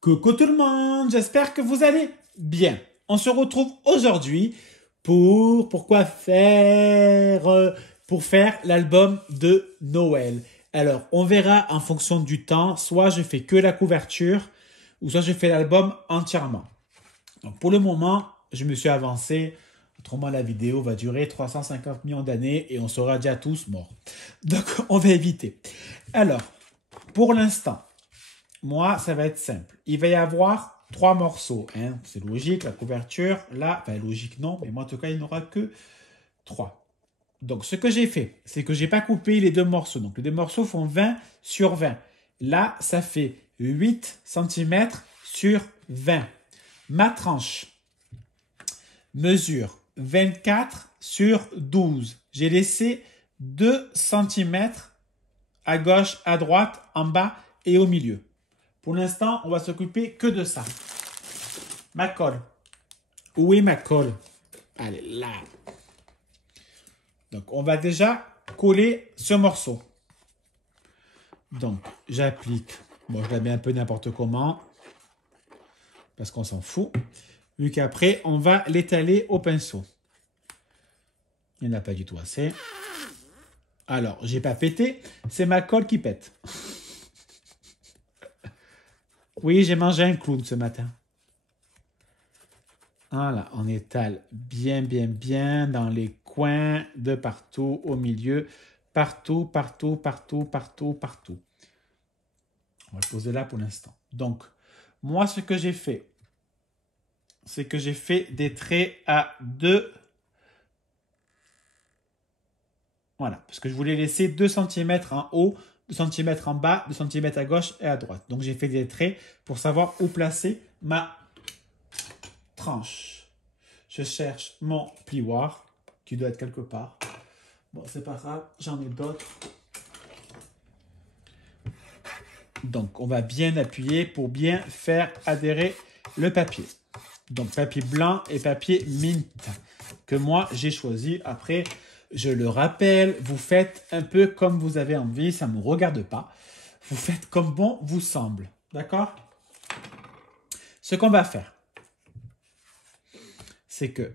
Coucou tout le monde, j'espère que vous allez bien. On se retrouve aujourd'hui pour faire l'album de Noël. Alors, on verra en fonction du temps, soit je fais que la couverture, ou soit je fais l'album entièrement. Donc, pour le moment, je me suis avancé. Autrement, la vidéo va durer 350 millions d'années et on sera déjà tous morts. Donc, on va éviter. Alors, pour l'instant, moi, ça va être simple. Il va y avoir 3 morceaux. Hein. C'est logique, la couverture, là, enfin logique non, mais moi en tout cas, il n'y en aura que 3. Donc, ce que j'ai fait, c'est que j'ai pas coupé les 2 morceaux. Donc, les 2 morceaux font 20 sur 20. Là, ça fait 8 cm sur 20. Ma tranche mesure 24 sur 12. J'ai laissé 2 cm à gauche, à droite, en bas et au milieu. Pour l'instant, on va s'occuper que de ça. Ma colle. Où est ma colle? Elle est là. Donc, on va déjà coller ce morceau. Donc, j'applique. Bon, je la mets un peu n'importe comment. Parce qu'on s'en fout. Vu qu'après, on va l'étaler au pinceau. Il n'y en a pas du tout assez. Alors, j'ai pas pété. C'est ma colle qui pète. Oui, j'ai mangé un clown ce matin. Voilà, on étale bien, bien, bien dans les coins, de partout, au milieu, partout, partout, partout, partout, partout. On va le poser là pour l'instant. Donc, moi, ce que j'ai fait, c'est que j'ai fait des traits à 2. Voilà, parce que je voulais laisser 2 cm en haut, 2 cm en bas, 2 cm à gauche et à droite. Donc, j'ai fait des traits pour savoir où placer ma tranche. Je cherche mon plioir, qui doit être quelque part. Bon, c'est pas grave, j'en ai d'autres. Donc, on va bien appuyer pour bien faire adhérer le papier. Donc, papier blanc et papier mint, que moi, j'ai choisi. Après, je le rappelle, vous faites un peu comme vous avez envie, ça ne me regarde pas. Vous faites comme bon vous semble. D'accord? Ce qu'on va faire, c'est que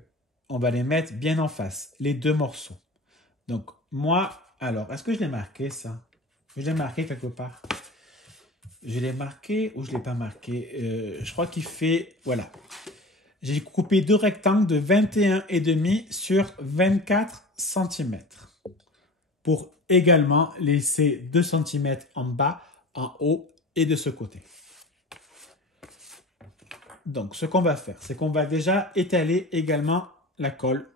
on va les mettre bien en face, les 2 morceaux. Donc, moi, alors, est-ce que je l'ai marqué, ça? Je l'ai marqué quelque part. Je l'ai marqué ou je ne l'ai pas marqué? Je crois qu'il fait... Voilà. J'ai coupé 2 rectangles de 21,5 sur 24 cm. Pour également laisser 2 cm en bas, en haut et de ce côté. Donc, ce qu'on va faire, c'est qu'on va déjà étaler également la colle.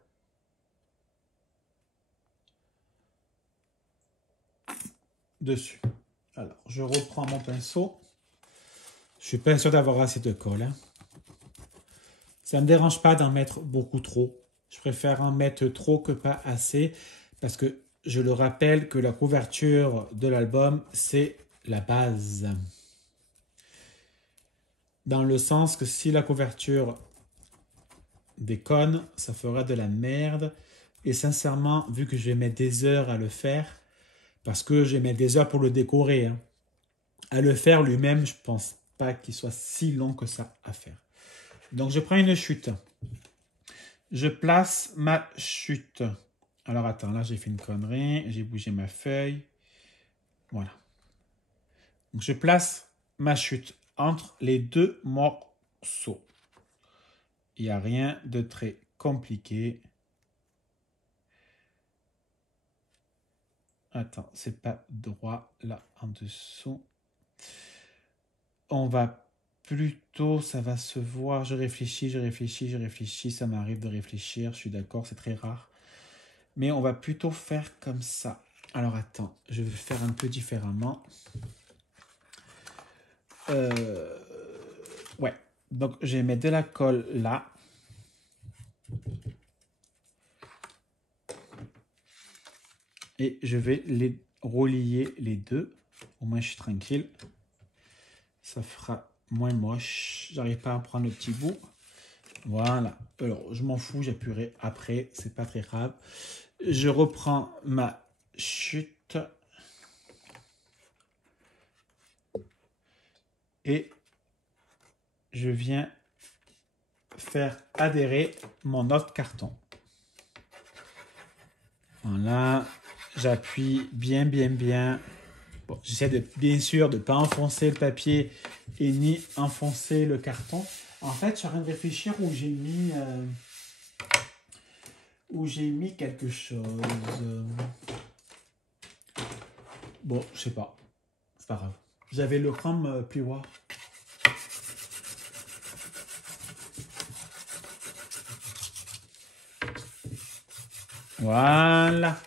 Dessus. Alors, je reprends mon pinceau. Je suis pas sûr d'avoir assez de colle. Hein. Ça ne me dérange pas d'en mettre beaucoup trop. Je préfère en mettre trop que pas assez. Parce que je le rappelle que la couverture de l'album, c'est la base. Dans le sens que si la couverture déconne, ça fera de la merde. Et sincèrement, vu que je vais mettre des heures à le faire, parce que je vais mettre des heures pour le décorer, hein, à le faire lui-même, je pense pas qu'il soit si long que ça à faire. Donc, je prends une chute. Je place ma chute. Alors, attends, là, j'ai fait une connerie. J'ai bougé ma feuille. Voilà. Donc, je place ma chute entre les 2 morceaux. Il n'y a rien de très compliqué. Attends, c'est pas droit là en dessous. On va plutôt, ça va se voir. Je réfléchis. Ça m'arrive de réfléchir. Je suis d'accord, c'est très rare. Mais on va plutôt faire comme ça. Alors attends, je vais faire un peu différemment. Ouais, donc je vais mettre de la colle là. Et je vais les relier les deux. Au moins je suis tranquille. Ça fera moins moche. J'arrive pas à prendre le petit bout. Voilà. Alors je m'en fous, j'appuierai après. C'est pas très grave. Je reprends ma chute. Et je viens faire adhérer mon autre carton. Voilà, j'appuie bien, bien, bien. Bon, j'essaie de, bien sûr de ne pas enfoncer le papier et ni enfoncer le carton. En fait, je suis en train de réfléchir où j'ai mis quelque chose. Bon, je sais pas. C'est pas grave. J'avais le crumb plioir. Voilà.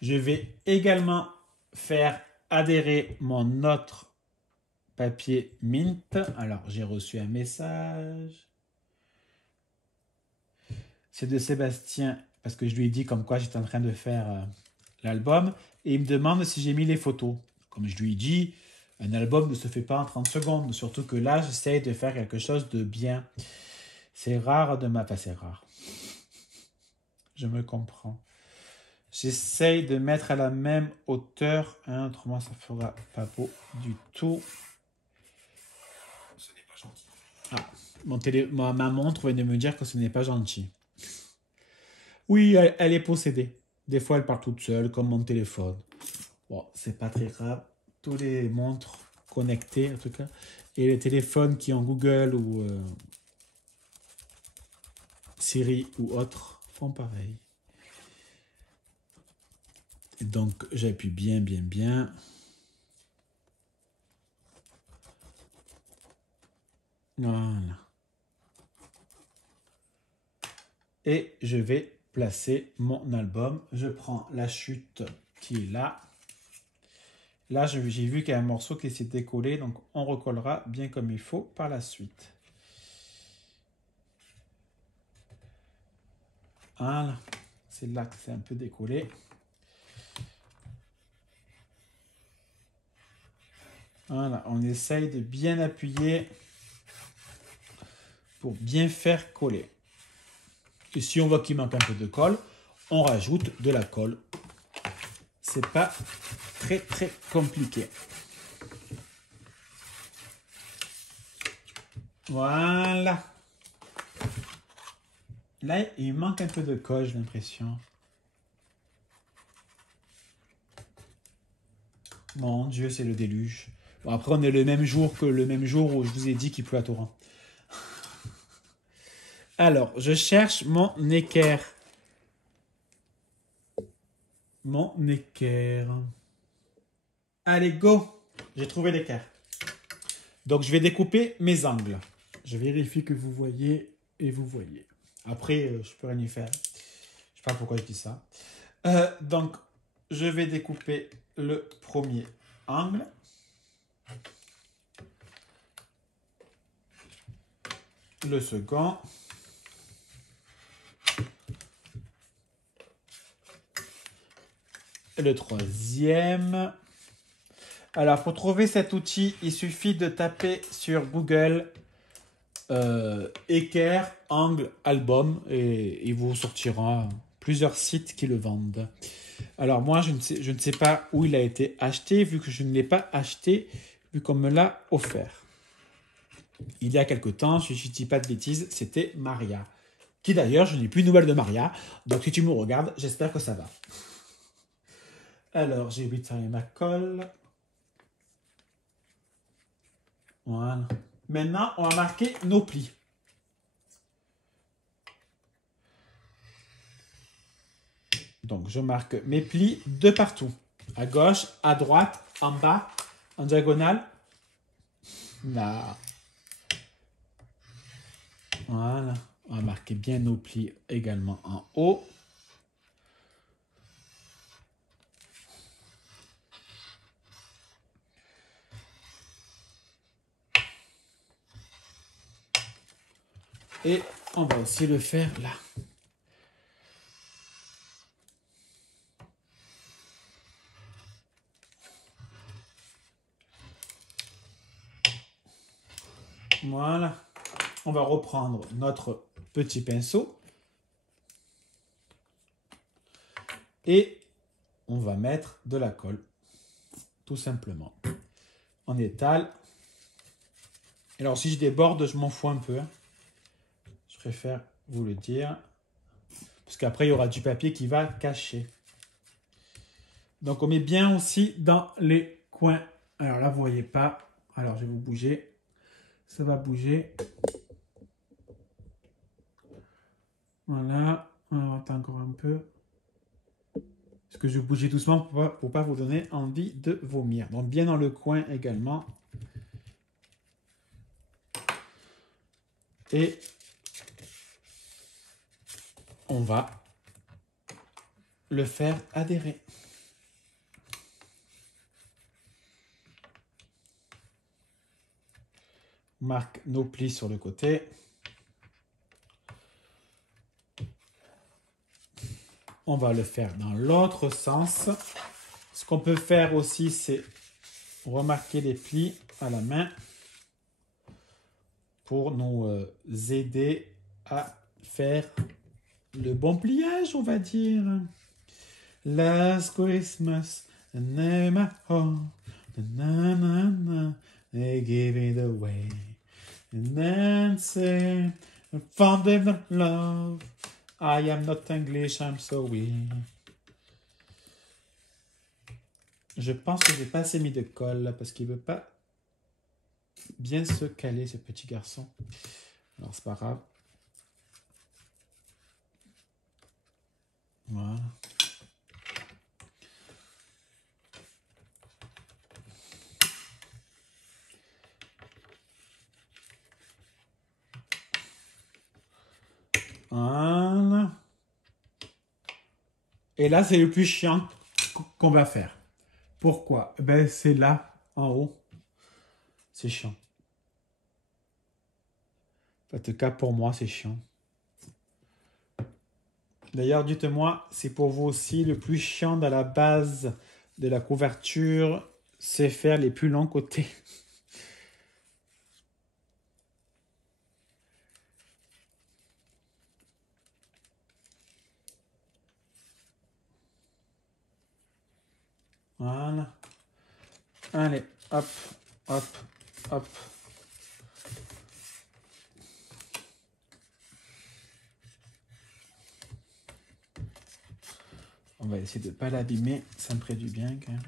Je vais également faire adhérer mon autre papier mint. Alors, j'ai reçu un message. C'est de Sébastien, parce que je lui ai dit comme quoi j'étais en train de faire l'album. Et il me demande si j'ai mis les photos. Comme je lui ai dit, un album ne se fait pas en 30 secondes. Surtout que là, j'essaye de faire quelque chose de bien. C'est rare de ma... Enfin, c'est rare. Je me comprends. J'essaye de mettre à la même hauteur, hein, autrement ça fera pas beau du tout. Ce n'est pas gentil. Ah, ma montre vient de me dire que ce n'est pas gentil. Oui, elle est possédée. Des fois, elle part toute seule, comme mon téléphone. Bon, c'est pas très grave. Tous les montres connectées, en tout cas, et les téléphones qui ont Google ou Siri ou autres font pareil. Et donc, j'appuie bien, bien, bien. Voilà. Et je vais placer mon album. Je prends la chute qui est là. Là, j'ai vu qu'il y a un morceau qui s'est décollé, donc on recollera bien comme il faut par la suite. Voilà. C'est là que c'est un peu décollé. Voilà, on essaye de bien appuyer pour bien faire coller. Et si on voit qu'il manque un peu de colle, on rajoute de la colle. C'est pas très très compliqué. Voilà. Là, il manque un peu de colle, j'ai l'impression. Mon Dieu, c'est le déluge. Bon, après, on est le même jour où je vous ai dit qu'il pleut à torrent. Alors, je cherche mon équerre. Mon équerre. Allez, go! J'ai trouvé l'équerre. Donc, je vais découper mes angles. Je vérifie que vous voyez et vous voyez. Après, je peux rien y faire. Je sais pas pourquoi je dis ça. Donc, je vais découper le premier angle. Le second. Le troisième. Alors, pour trouver cet outil, il suffit de taper sur Google équerre, angle, album et il vous sortira plusieurs sites qui le vendent. Alors, moi, je ne sais pas où il a été acheté, vu que je ne l'ai pas acheté, vu qu'on me l'a offert. Il y a quelque temps, si je ne dis pas de bêtises, c'était Maria. Qui d'ailleurs, je n'ai plus de nouvelles de Maria. Donc, si tu me regardes, j'espère que ça va. Alors, j'ai oublié de faire ma colle. Voilà. Maintenant, on va marquer nos plis. Donc, je marque mes plis de partout. À gauche, à droite, en bas, en diagonale. Là. Voilà. On va marquer bien nos plis également en haut. Et on va aussi le faire là. Voilà. On va reprendre notre petit pinceau. Et on va mettre de la colle. Tout simplement. On étale. Alors, si je déborde, je m'en fous un peu. Hein. Je préfère vous le dire. Parce qu'après, il y aura du papier qui va cacher. Donc, on met bien aussi dans les coins. Alors là, vous ne voyez pas. Alors, je vais vous bouger. Ça va bouger. Voilà. On va attendre encore un peu. Parce que je vais bouger doucement pour pas vous donner envie de vomir. Donc, bien dans le coin également. Et on va le faire adhérer. On marque nos plis sur le côté. On va le faire dans l'autre sens. Ce qu'on peut faire aussi, c'est remarquer les plis à la main pour nous aider à faire le bon pliage, on va dire. Last Christmas, my home, na na na, they gave it away, and then say, found them love. I am not English, I'm sorry. Je pense que j'ai pas assez mis de colle là, parce qu'il veut pas bien se caler, ce petit garçon. Alors c'est pas grave. Voilà. Voilà. Et là, c'est le plus chiant qu'on va faire. Pourquoi? Ben, c'est là, en haut. C'est chiant. En tout cas, pour moi, c'est chiant. D'ailleurs, dites-moi, c'est pour vous aussi le plus chiant dans la base de la couverture, c'est faire les plus longs côtés. Voilà. Allez, hop, hop, hop. On va essayer de ne pas l'abîmer, ça me ferait du bien quand même.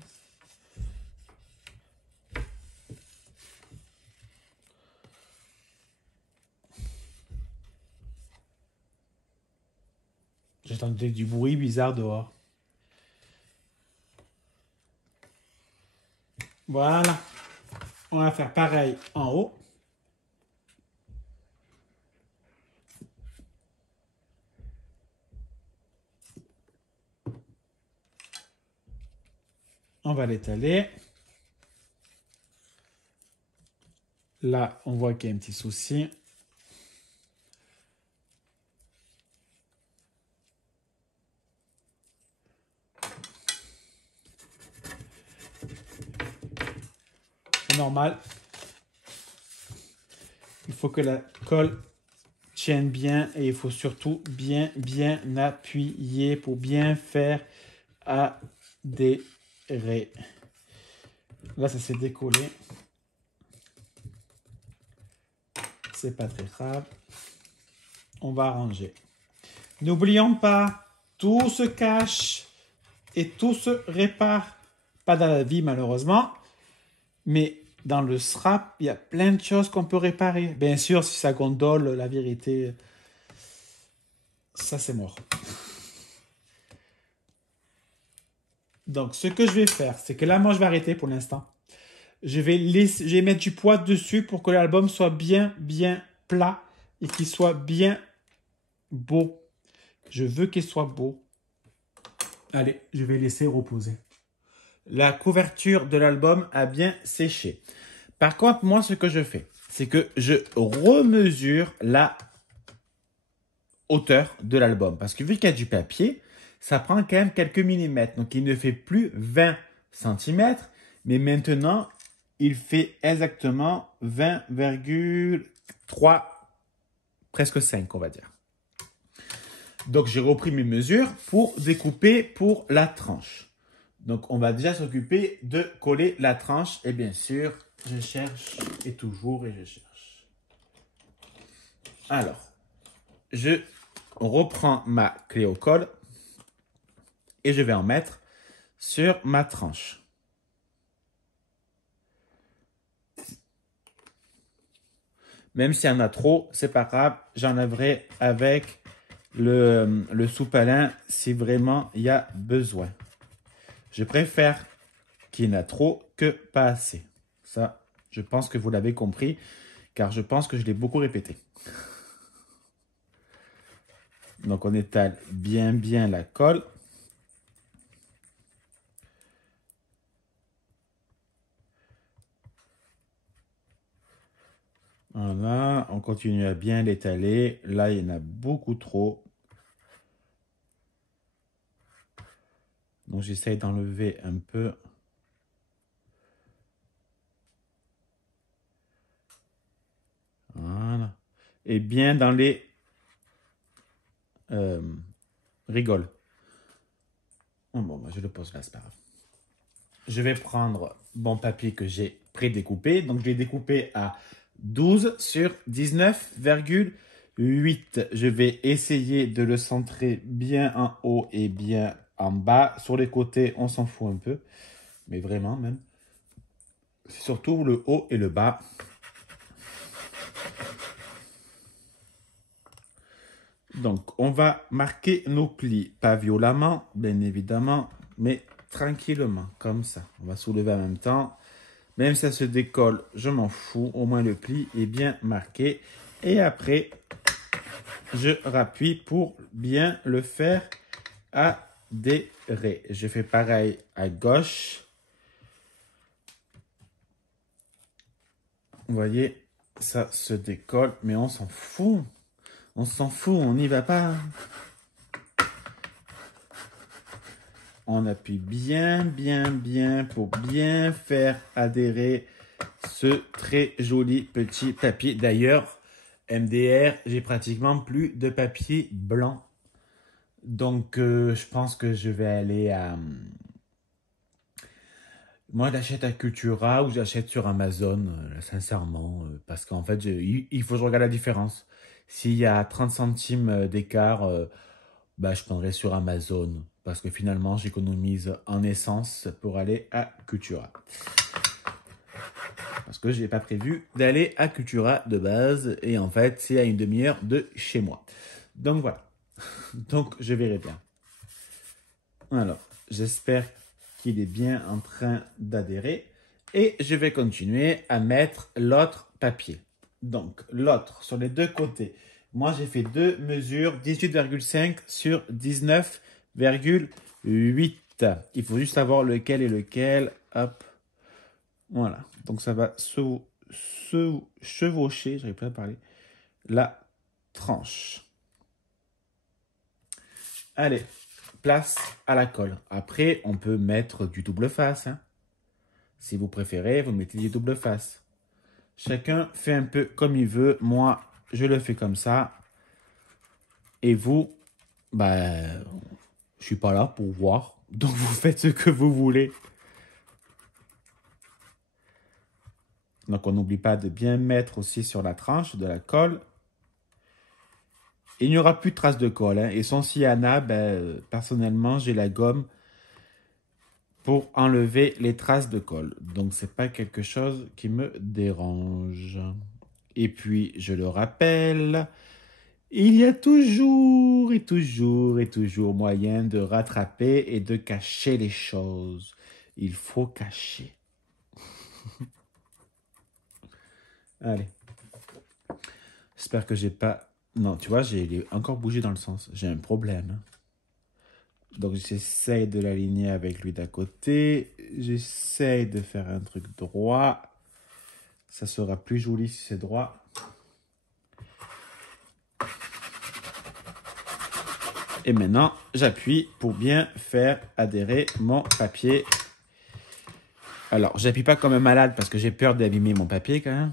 J'entendais du bruit bizarre dehors. Voilà. On va faire pareil en haut. On va l'étaler. Là, on voit qu'il y a un petit souci. C'est normal. Il faut que la colle tienne bien et il faut surtout bien appuyer pour bien faire adhérer. Là, ça s'est décollé. C'est pas très grave. On va arranger. N'oublions pas, tout se cache et tout se répare. Pas dans la vie, malheureusement, mais dans le strap, il y a plein de choses qu'on peut réparer. Bien sûr, si ça gondole, la vérité, ça c'est mort. Donc, ce que je vais faire, c'est que là, moi, je vais arrêter pour l'instant. Je vais mettre du poids dessus pour que l'album soit bien plat et qu'il soit bien beau. Je veux qu'il soit beau. Allez, je vais laisser reposer. La couverture de l'album a bien séché. Par contre, moi, ce que je fais, c'est que je remesure la hauteur de l'album. Parce que vu qu'il y a du papier, ça prend quand même quelques millimètres. Donc, il ne fait plus 20 cm, mais maintenant, il fait exactement 20,3, presque 5, on va dire. Donc, j'ai repris mes mesures pour découper pour la tranche. Donc, on va déjà s'occuper de coller la tranche. Et bien sûr, je cherche et toujours et je cherche. Alors, je reprends ma clé au col et je vais en mettre sur ma tranche. Même s'il y en a trop, c'est pas grave, j'en aurai avec le soupalin si vraiment il y a besoin. Je préfère qu'il y en a trop que pas assez. Ça, je pense que vous l'avez compris, car je pense que je l'ai beaucoup répété. Donc on étale bien la colle. Voilà, on continue à bien l'étaler. Là, il y en a beaucoup trop. Donc j'essaye d'enlever un peu. Voilà. Et bien dans les rigoles. Bon, je le pose là, c'est pas grave. Je vais prendre mon papier que j'ai pré-découpé. Donc je l'ai découpé à 12 sur 19,8. Je vais essayer de le centrer bien en haut et bien en bas. Sur les côtés, on s'en fout un peu. Mais vraiment même. C'est surtout le haut et le bas. Donc, on va marquer nos plis, pas violemment, bien évidemment, mais tranquillement, comme ça. On va soulever en même temps. Même si ça se décolle, je m'en fous. Au moins, le pli est bien marqué. Et après, je rappuie pour bien le faire adhérer. Je fais pareil à gauche. Vous voyez, ça se décolle, mais on s'en fout. On s'en fout, on n'y va pas. On appuie bien pour bien faire adhérer ce très joli petit papier. D'ailleurs, MDR, j'ai pratiquement plus de papier blanc. Donc, je pense que je vais aller à... Moi, j'achète à Cultura ou j'achète sur Amazon, sincèrement. Parce qu'en fait, il faut que je regarde la différence. S'il y a 30 centimes d'écart, bah, je prendrai sur Amazon. Parce que finalement, j'économise en essence pour aller à Cultura. Parce que je n'ai pas prévu d'aller à Cultura de base. Et en fait, c'est à une demi-heure de chez moi. Donc voilà. Donc je verrai bien. Alors, j'espère qu'il est bien en train d'adhérer. Et je vais continuer à mettre l'autre papier. Donc, l'autre sur les deux côtés. Moi, j'ai fait deux mesures, 18,5 sur 19,8. Il faut juste savoir lequel est lequel. Hop. Voilà. Donc, ça va se chevaucher, j'arrive pas à parler, la tranche. Allez, place à la colle. Après, on peut mettre du double face. Hein. Si vous préférez, vous mettez du double face. Chacun fait un peu comme il veut. Moi, je le fais comme ça. Et vous, ben, je suis pas là pour voir. Donc, vous faites ce que vous voulez. Donc, on n'oublie pas de bien mettre aussi sur la tranche de la colle. Il n'y aura plus de traces de colle. Hein. Et sans s'il y en a, ben, personnellement, j'ai la gomme pour enlever les traces de colle. Donc, c'est pas quelque chose qui me dérange. Et puis, je le rappelle, il y a toujours moyen de rattraper et de cacher les choses. Il faut cacher. Allez. J'espère que j'ai pas... Non, tu vois, j'ai encore bougé dans le sens. J'ai un problème. Donc, j'essaye de l'aligner avec lui d'à côté. J'essaye de faire un truc droit. Ça sera plus joli si c'est droit. Et maintenant, j'appuie pour bien faire adhérer mon papier. Alors, j'appuie pas comme un malade parce que j'ai peur d'abîmer mon papier quand même.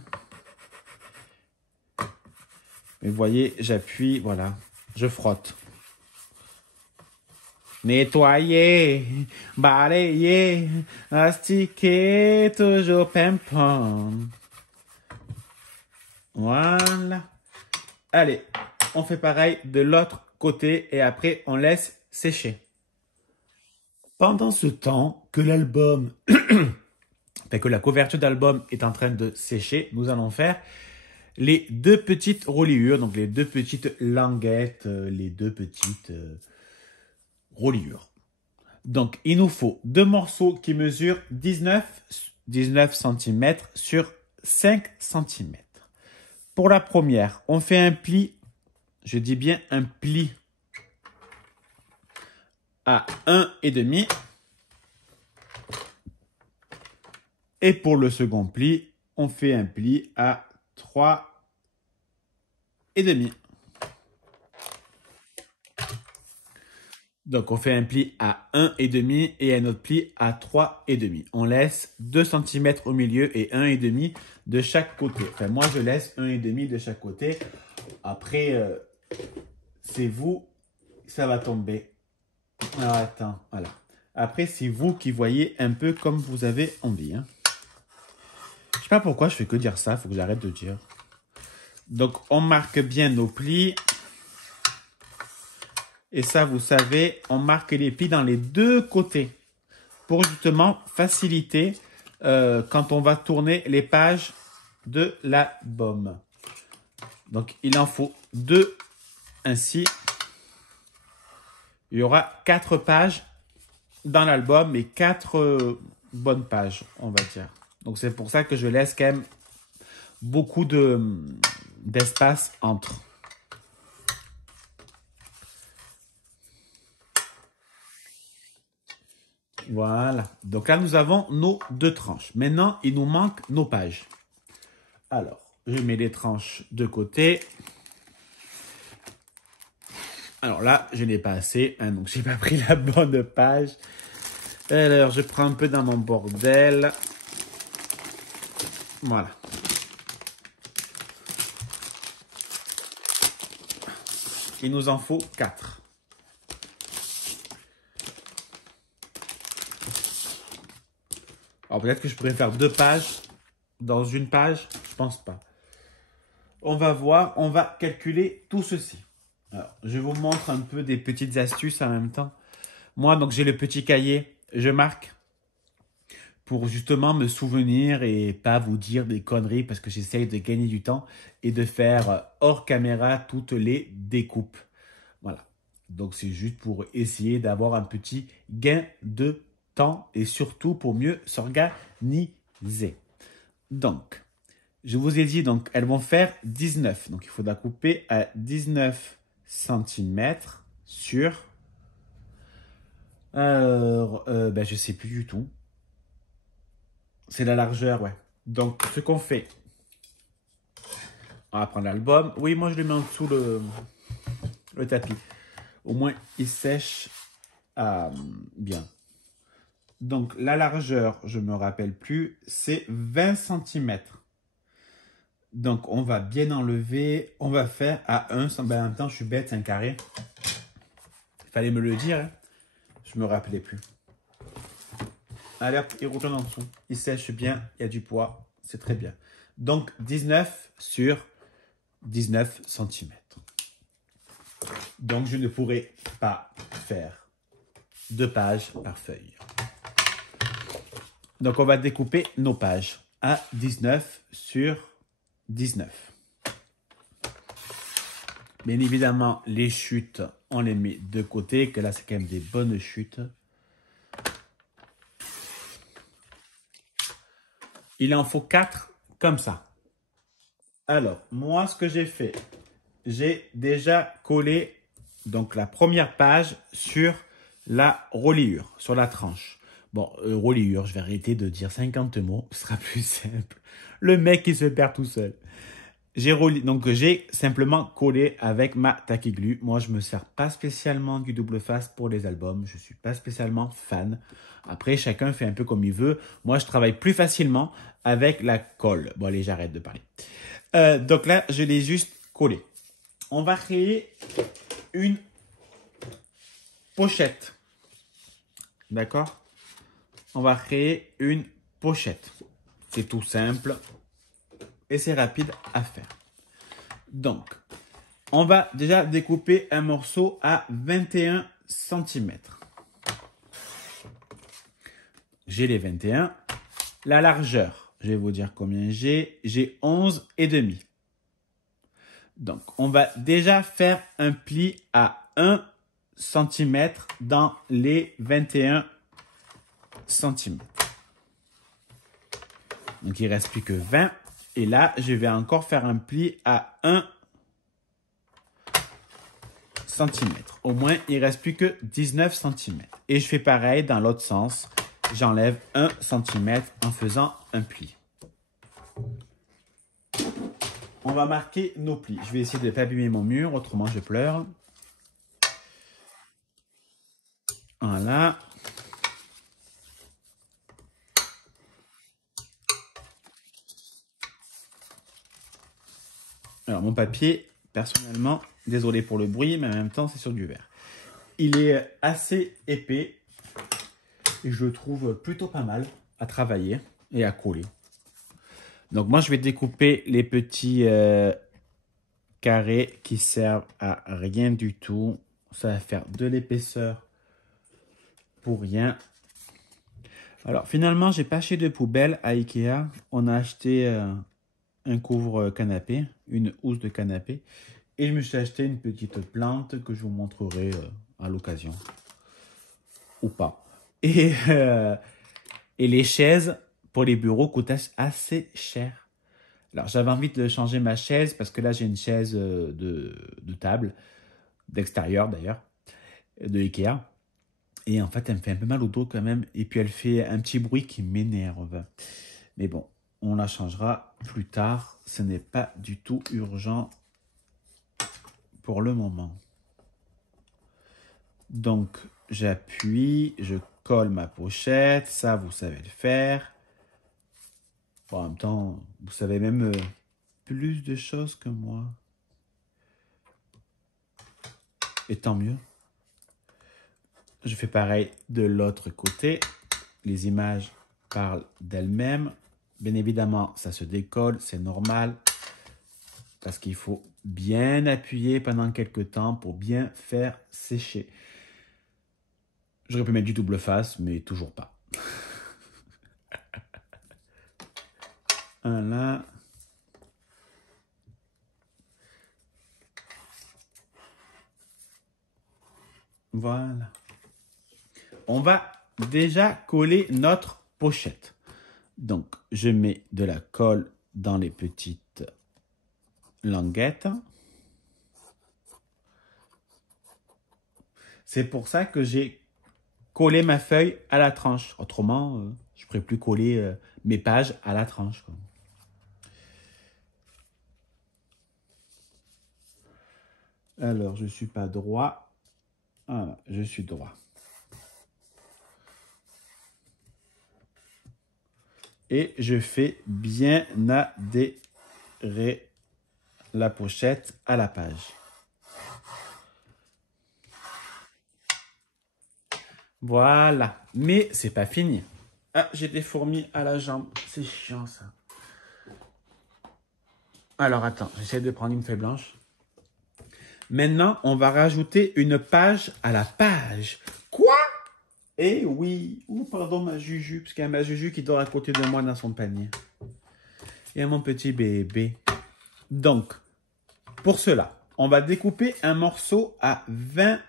Mais vous voyez, j'appuie, voilà, je frotte. Nettoyer, balayer, astiquer, toujours pimpant. Voilà. Allez, on fait pareil de l'autre côté et après on laisse sécher. Pendant ce temps que l'album, que la couverture d'album est en train de sécher, nous allons faire les deux petites reliures, donc les deux petites languettes, les deux petites reliures. Donc, il nous faut deux morceaux qui mesurent 19 cm sur 5 cm. Pour la première, on fait un pli, je dis bien un pli à 1,5. Et pour le second pli, on fait un pli à 3,5. Donc, on fait un pli à 1,5 et un autre pli à 3,5. On laisse 2 cm au milieu et 1,5 de chaque côté. Enfin, moi, je laisse 1,5 de chaque côté. Après, c'est vous, ça va tomber. Alors, attends, voilà. Après, c'est vous qui voyez un peu comme vous avez envie. Hein. Je sais pas pourquoi je fais que dire ça, il faut que j'arrête de dire. Donc, on marque bien nos plis. Et ça, vous savez, on marque les plis dans les deux côtés pour justement faciliter quand on va tourner les pages de l'album. Donc, il en faut 2 ainsi. Il y aura 4 pages dans l'album et 4 bonnes pages, on va dire. Donc, c'est pour ça que je laisse quand même beaucoup d'espace entre. Voilà. Donc là, nous avons nos 2 tranches. Maintenant, il nous manque nos pages. Alors, je mets les tranches de côté. Alors là, je n'ai pas assez, hein, donc j'ai pas pris la bonne page. Alors, je prends un peu dans mon bordel. Voilà. Il nous en faut 4. Alors peut-être que je pourrais faire 2 pages dans une page. Je pense pas. On va voir, on va calculer tout ceci. Alors, je vous montre un peu des petites astuces en même temps. Moi, donc j'ai le petit cahier. Je marque pour justement me souvenir et pas vous dire des conneries parce que j'essaye de gagner du temps et de faire hors caméra toutes les découpes. Voilà. Donc c'est juste pour essayer d'avoir un petit gain de temps et surtout pour mieux s'organiser. Donc, je vous ai dit, donc elles vont faire 19. Donc il faudra couper à 19 cm sur... je sais plus du tout. C'est la largeur, ouais. Donc, ce qu'on fait, on va prendre l'album. Oui, moi, je le mets en dessous le tapis. Au moins, il sèche bien. Donc, la largeur, je ne me rappelle plus, c'est 20 cm. Donc, on va bien enlever. On va faire à 1 cm. En même temps, je suis bête, c'est un carré. Il fallait me le dire. Hein. Je ne me rappelais plus. Allez, il retourne en dessous. Il sèche bien, il y a du poids. C'est très bien. Donc, 19 sur 19 cm. Donc, je ne pourrai pas faire 2 pages par feuille. Donc, on va découper nos pages à 19 sur 19. Bien évidemment, les chutes, on les met de côté, que là, c'est quand même des bonnes chutes. Il en faut 4 comme ça. Alors, moi, ce que j'ai fait, j'ai déjà collé donc la première page sur la reliure, sur la tranche. Bon, reliure, je vais arrêter de dire 50 mots, ce sera plus simple. Le mec, il se perd tout seul. Donc, j'ai simplement collé avec ma tacky glue. Moi, je ne me sers pas spécialement du double face pour les albums. Je ne suis pas spécialement fan. Après, chacun fait un peu comme il veut. Moi, je travaille plus facilement avec la colle. Bon, allez, j'arrête de parler. Donc là, je l'ai juste collé. On va créer une pochette. D'accord? On va créer une pochette. C'est tout simple et c'est rapide à faire. Donc, on va déjà découper un morceau à 21 cm. J'ai les 21. La largeur, je vais vous dire combien j'ai. J'ai 11,5. Donc, on va déjà faire un pli à 1 cm dans les 21 cm. Donc, il ne reste plus que 20. Et là, je vais encore faire un pli à 1 cm. Au moins, il ne reste plus que 19 cm. Et je fais pareil dans l'autre sens. J'enlève 1 cm en faisant un pli. On va marquer nos plis. Je vais essayer de ne pas abîmer mon mur, autrement je pleure. Voilà. Alors, mon papier, personnellement, désolé pour le bruit, mais en même temps, c'est sur du verre. Il est assez épais et je le trouve plutôt pas mal à travailler et à coller. Donc, moi, je vais découper les petits carrés qui servent à rien du tout. Ça va faire de l'épaisseur pour rien. Alors, finalement, j'ai pas acheté de poubelle à Ikea. On a acheté un couvre-canapé, une housse de canapé. Et je me suis acheté une petite plante que je vous montrerai à l'occasion. Ou pas. Et les chaises pour les bureaux coûtent assez cher. Alors, j'avais envie de changer ma chaise parce que là, j'ai une chaise de table, d'extérieur d'ailleurs, de Ikea. Et en fait, elle me fait un peu mal au dos quand même. Et puis, elle fait un petit bruit qui m'énerve. Mais bon, on la changera plus tard. Ce n'est pas du tout urgent pour le moment. Donc, j'appuie, je colle ma pochette. Ça, vous savez le faire. Bon, en même temps, vous savez même plus de choses que moi. Et tant mieux. Je fais pareil de l'autre côté. Les images parlent d'elles-mêmes. Bien évidemment, ça se décolle, c'est normal. Parce qu'il faut bien appuyer pendant quelques temps pour bien faire sécher. J'aurais pu mettre du double face, mais toujours pas. Voilà. Voilà. On va déjà coller notre pochette. Donc, je mets de la colle dans les petites languettes. C'est pour ça que j'ai collé ma feuille à la tranche. Autrement, je ne pourrais plus coller mes pages à la tranche, quoi. Alors, je ne suis pas droit. Voilà, je suis droit. Et je fais bien adhérer la pochette à la page. Voilà. Mais c'est pas fini. Ah, j'ai des fourmis à la jambe. C'est chiant, ça. Alors, attends. J'essaie de prendre une feuille blanche. Maintenant, on va rajouter une page à la page. Quoi? Eh oui. Oh, pardon, ma Juju. Parce qu'il y a ma Juju qui dort à côté de moi dans son panier. Et mon petit bébé. Donc, pour cela, on va découper un morceau à 20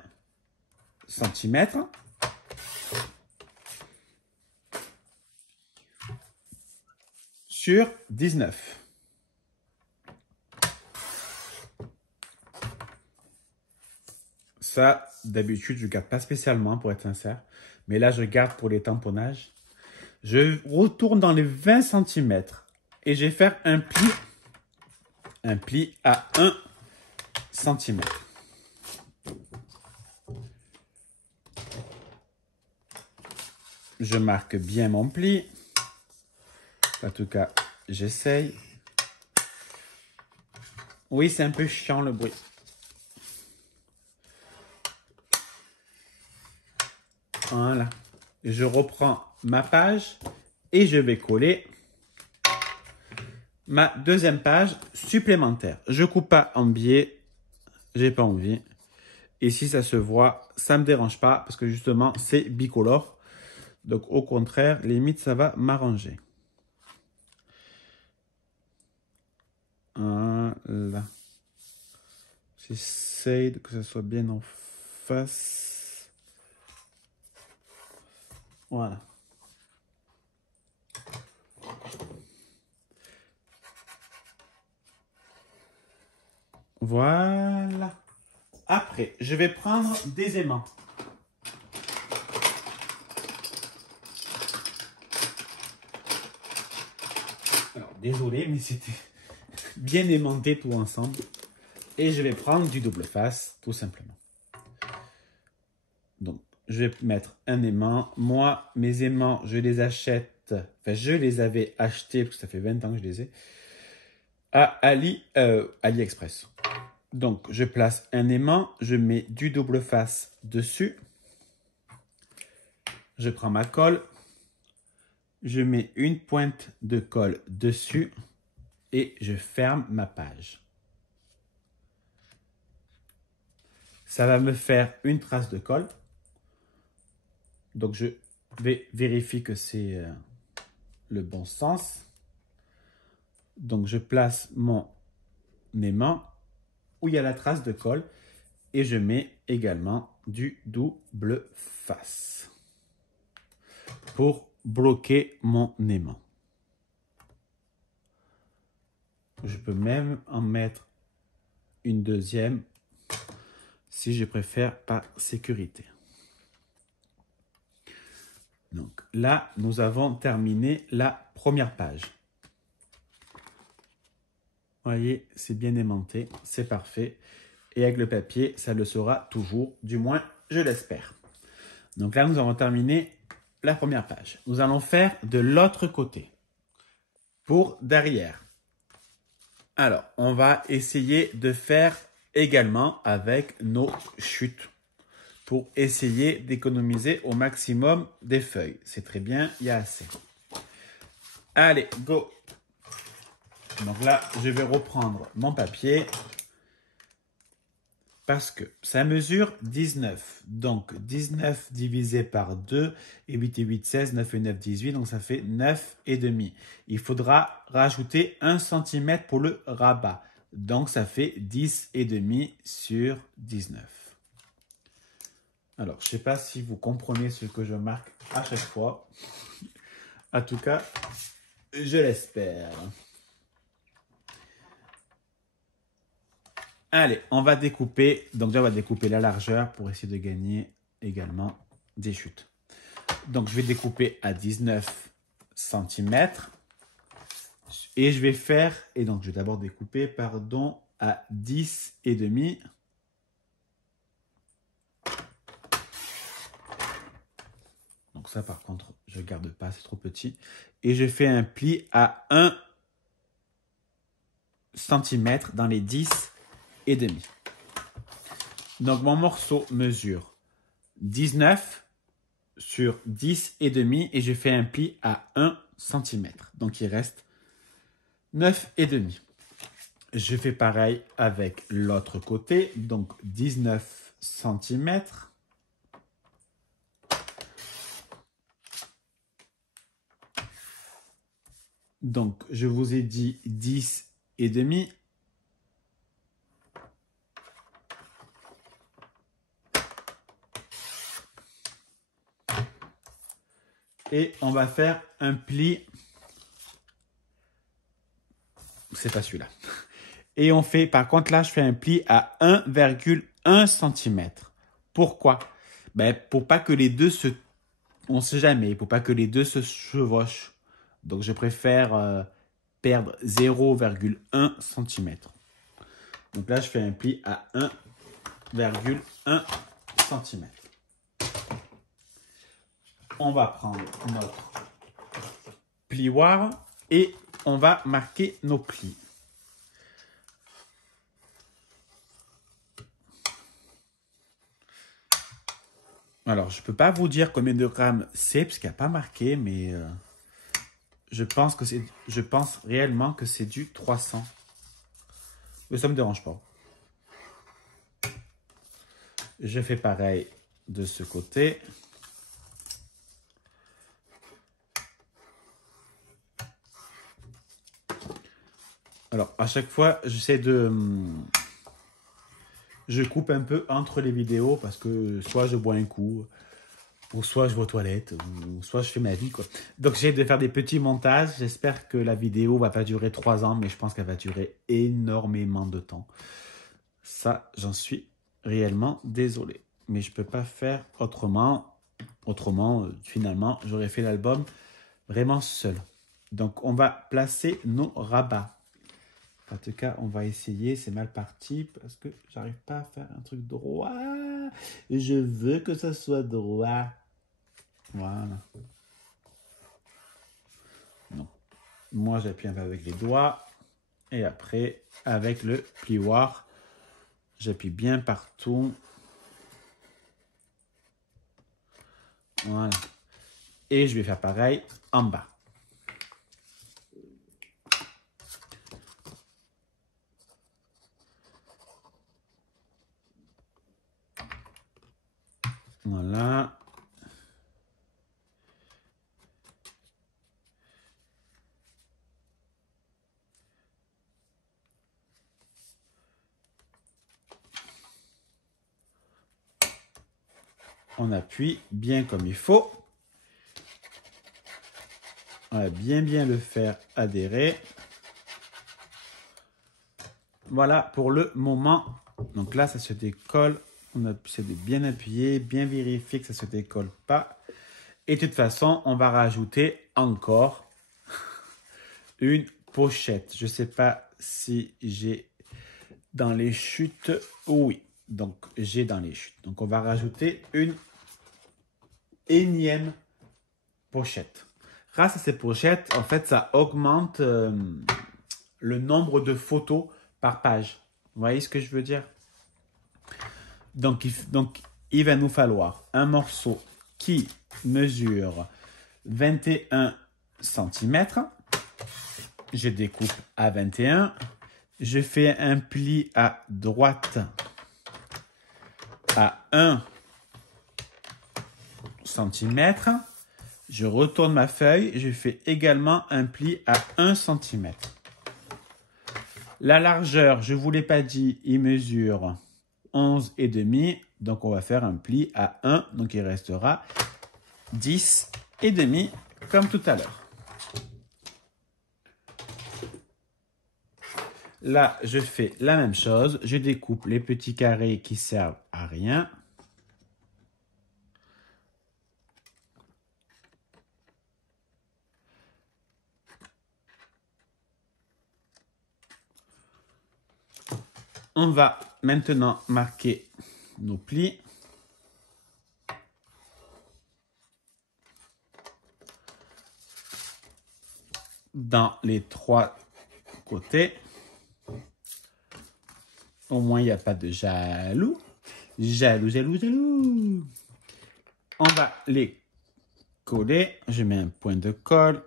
cm. Sur 19. Ça, d'habitude, je ne garde pas spécialement, pour être sincère. Mais là, je garde pour les tamponnages. Je retourne dans les 20 cm. Et je vais faire un pli à 1 cm. Je marque bien mon pli. En tout cas, j'essaye. Oui, c'est un peu chiant le bruit. Voilà. je reprends ma page et je vais coller ma deuxième page supplémentaire. Je coupe pas en biais, j'ai pas envie. Et si ça se voit, ça me dérange pas parce que justement c'est bicolore. Donc au contraire, limite ça va m'arranger. Voilà. J'essaye que ça soit bien en face. Voilà. Voilà. Après, je vais prendre des aimants. Alors, désolé, mais c'était bien aimanté tout ensemble. Et je vais prendre du double face, tout simplement. Donc, je vais mettre un aimant. Moi, mes aimants, je les achète. Enfin, je les avais achetés, parce que ça fait 20 ans que je les ai, à AliExpress. Donc, je place un aimant, je mets du double face dessus. Je prends ma colle. Je mets une pointe de colle dessus et je ferme ma page. Ça va me faire une trace de colle. Donc, je vais vérifier que c'est le bon sens. Donc, je place mon aimant où il y a la trace de colle et je mets également du double face pour bloquer mon aimant. Je peux même en mettre une deuxième si je préfère par sécurité. Donc là, nous avons terminé la première page. Vous voyez, c'est bien aimanté, c'est parfait. Et avec le papier, ça le sera toujours, du moins, je l'espère. Donc là, nous avons terminé la première page. Nous allons faire de l'autre côté, pour derrière. Alors, on va essayer de faire également avec nos chutes pour essayer d'économiser au maximum des feuilles. C'est très bien, il y a assez. Allez, go! Donc là, je vais reprendre mon papier parce que ça mesure 19. Donc 19 divisé par 2 et 8 et 8, 16, 9 et 9, 18. Donc ça fait 9,5. Il faudra rajouter 1 cm pour le rabat. Donc ça fait 10,5 sur 19. Alors, je ne sais pas si vous comprenez ce que je marque à chaque fois. En tout cas, je l'espère. Allez, on va découper. Donc, déjà, on va découper la largeur pour essayer de gagner également des chutes. Donc, je vais découper à 19 cm. Et je vais faire, et donc, je vais d'abord découper, pardon, à 10,5. Donc, ça, par contre, je ne garde pas, c'est trop petit. Et je fais un pli à 1 cm dans les 10,5. Donc, mon morceau mesure 19 sur 10,5 et je fais un pli à 1 cm. Donc, il reste 9,5. Je fais pareil avec l'autre côté. Donc, 19 cm. Donc, je vous ai dit 10,5. Et on va faire un pli. C'est pas celui-là. Et on fait, par contre, là, je fais un pli à 1,1 cm. Pourquoi? Ben, pour pas que les deux se... On sait jamais. Pour pas que les deux se chevauchent. Donc, je préfère perdre 0,1 cm. Donc là, je fais un pli à 1,1 cm. On va prendre notre plioir et on va marquer nos plis. Alors, je peux pas vous dire combien de grammes c'est, parce qu'il n'y a pas marqué, mais je pense réellement que c'est du 300. Mais ça me dérange pas. Je fais pareil de ce côté. Alors, à chaque fois, j'essaie de... Je coupe un peu entre les vidéos parce que soit je bois un coup, ou soit je vais aux toilettes, ou soit je fais ma vie, quoi. Donc, j'essaie de faire des petits montages. J'espère que la vidéo va pas durer 3 ans, mais je pense qu'elle va durer énormément de temps. Ça, j'en suis réellement désolé. Mais je peux pas faire autrement. Autrement, finalement, j'aurais fait l'album vraiment seul. Donc, on va placer nos rabats. En tout cas, on va essayer. C'est mal parti parce que j'arrive pas à faire un truc droit. Je veux que ça soit droit. Voilà. Non. Moi, j'appuie un peu avec les doigts. Et après, avec le plioir, j'appuie bien partout. Voilà. Et je vais faire pareil en bas. Voilà. On appuie bien comme il faut. On va bien le faire adhérer. Voilà pour le moment. Donc là, ça se décolle. On essaie de bien appuyer, bien vérifier que ça ne se décolle pas. Et de toute façon, on va rajouter encore une pochette. Je ne sais pas si j'ai dans les chutes. Oui, donc j'ai dans les chutes. Donc on va rajouter une énième pochette. Grâce à ces pochettes, en fait, ça augmente le nombre de photos par page. Vous voyez ce que je veux dire? Donc, il va nous falloir un morceau qui mesure 21 cm. Je découpe à 21. Je fais un pli à droite à 1 cm. Je retourne ma feuille. Je fais également un pli à 1 cm. La largeur, je ne vous l'ai pas dit, il mesure 11,5. Donc, on va faire un pli à 1. Donc, il restera 10,5 comme tout à l'heure. Là, je fais la même chose. Je découpe les petits carrés qui servent à rien. On va maintenant marquer nos plis. Dans les 3 côtés. Au moins, il n'y a pas de jaloux. Jaloux. On va les coller. Je mets un point de colle.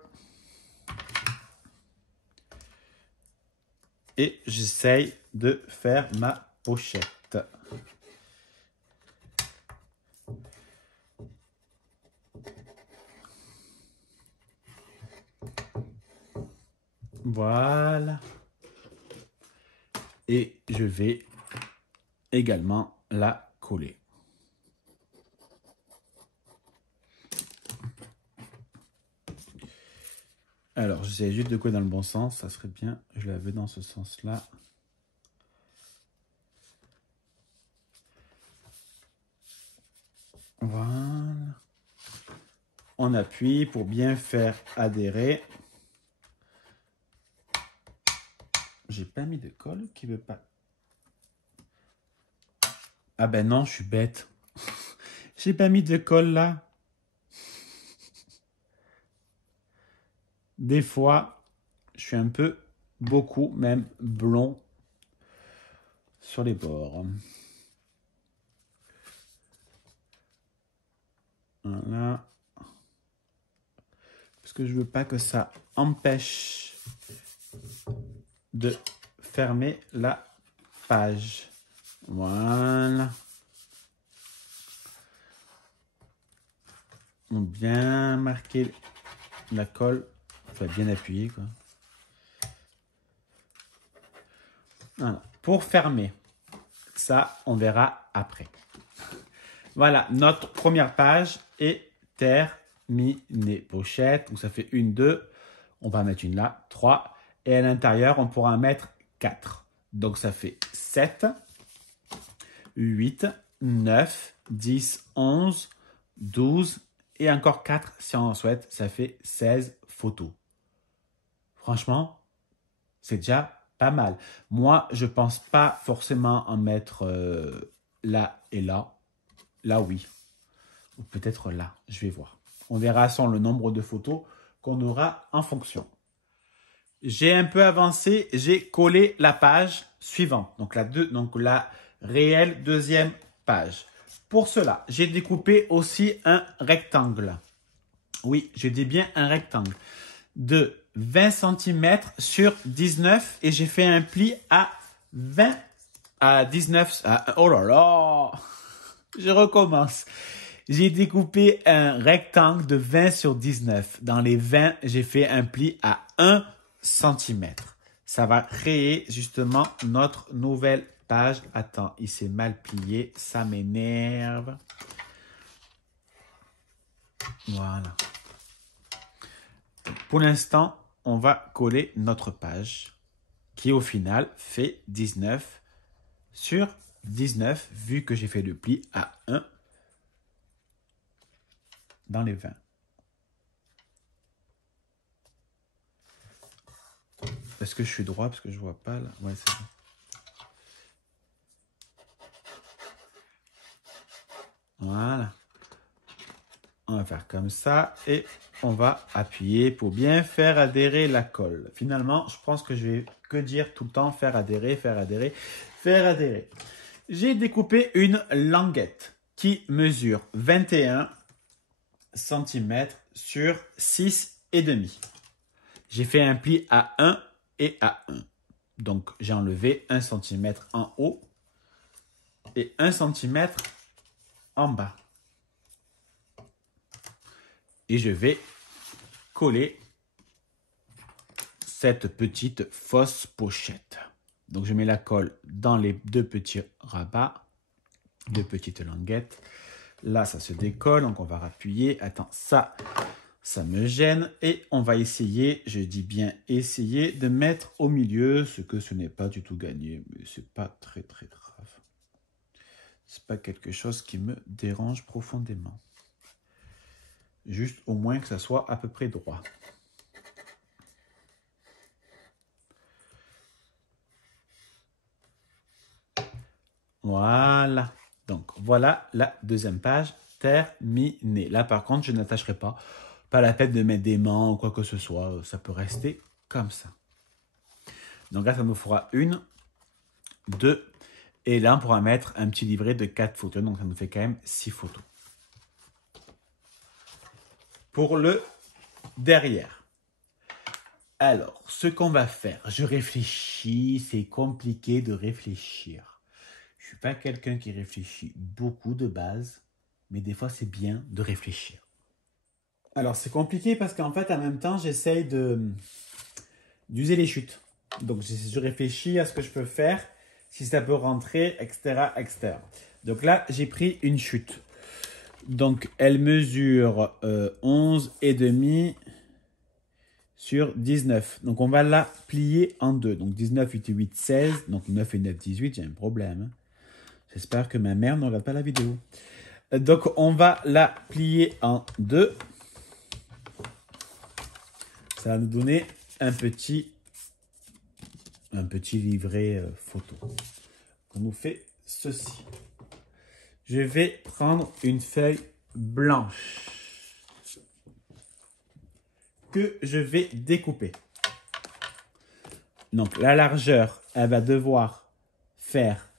Et j'essaye de faire ma pochette. Voilà. Et je vais également la coller. Alors, j'essaie juste de coller dans le bon sens. Ça serait bien. Je la veux dans ce sens-là. Voilà. On appuie pour bien faire adhérer. J'ai pas mis de colle qui veut pas. Ah ben non, je suis bête. J'ai pas mis de colle là. Des fois, je suis un peu, beaucoup même, blond sur les bords. Voilà. Parce que je veux pas que ça empêche de fermer la page. Voilà. On bien marquer la colle. Il faut bien appuyer, quoi. Voilà. Pour fermer, ça, on verra après. Voilà, notre première page est terminée. Pochette, donc ça fait 1, 2. On va mettre une là, 3. Et à l'intérieur, on pourra en mettre 4. Donc ça fait 7, 8, 9, 10, 11, 12 et encore 4 si on en souhaite. Ça fait 16 photos. Franchement, c'est déjà pas mal. Moi, je pense pas forcément en mettre là et là. Là, oui. Ou peut-être là. Je vais voir. On verra sans le nombre de photos qu'on aura en fonction. J'ai un peu avancé. J'ai collé la page suivante. Donc la réelle deuxième page. Pour cela, j'ai découpé aussi un rectangle. Oui, je dis bien un rectangle. De 20 cm sur 19 et j'ai fait un pli à 20 à 19. Oh là là, je recommence. J'ai découpé un rectangle de 20 sur 19. Dans les 20, j'ai fait un pli à 1 cm. Ça va créer justement notre nouvelle page. Attends, il s'est mal plié, ça m'énerve. Voilà. Pour l'instant, on va coller notre page qui au final fait 19 sur 19 vu que j'ai fait le pli à 1 dans les 20. Est-ce que je suis droit parce que je vois pas là? Ouais, c'est bon. Voilà. On va faire comme ça et on va appuyer pour bien faire adhérer la colle. Finalement, je pense que je vais que dire tout le temps faire adhérer, faire adhérer, faire adhérer. J'ai découpé une languette qui mesure 21 cm sur 6,5. J'ai fait un pli à 1 et à 1. Donc, j'ai enlevé 1 cm en haut et 1 cm en bas. Et je vais coller cette petite fausse pochette. Donc, je mets la colle dans les deux petits rabats, deux petites languettes. Là, ça se décolle, donc on va appuyer. Attends, ça me gêne. Et on va essayer, je dis bien essayer, de mettre au milieu, ce que ce n'est pas du tout gagné, mais c'est pas très très grave. C'est pas quelque chose qui me dérange profondément. Juste au moins que ça soit à peu près droit. Voilà. Donc, voilà la deuxième page terminée. Là, par contre, je n'attacherai pas. Pas la peine de mettre des mains ou quoi que ce soit. Ça peut rester comme ça. Donc là, ça nous fera 1, 2. Et là, on pourra mettre un petit livret de 4 photos. Donc, ça nous fait quand même 6 photos. Pour le derrière. Alors, ce qu'on va faire, je réfléchis, c'est compliqué de réfléchir. Je ne suis pas quelqu'un qui réfléchit beaucoup de base, mais des fois, c'est bien de réfléchir. Alors, c'est compliqué parce qu'en fait, en même temps, j'essaye d'user les chutes. Donc, je réfléchis à ce que je peux faire, si ça peut rentrer, etc., etc. Donc là, j'ai pris une chute. Donc, elle mesure 11,5 sur 19. Donc, on va la plier en deux. Donc, 19, 8 et 8, 16. Donc, 9 et 9, 18. J'ai un problème. J'espère que ma mère ne regarde pas la vidéo. Donc, on va la plier en deux. Ça va nous donner un petit livret photo. On nous fait ceci. Je vais prendre une feuille blanche que je vais découper. Donc, la largeur, elle va devoir faire...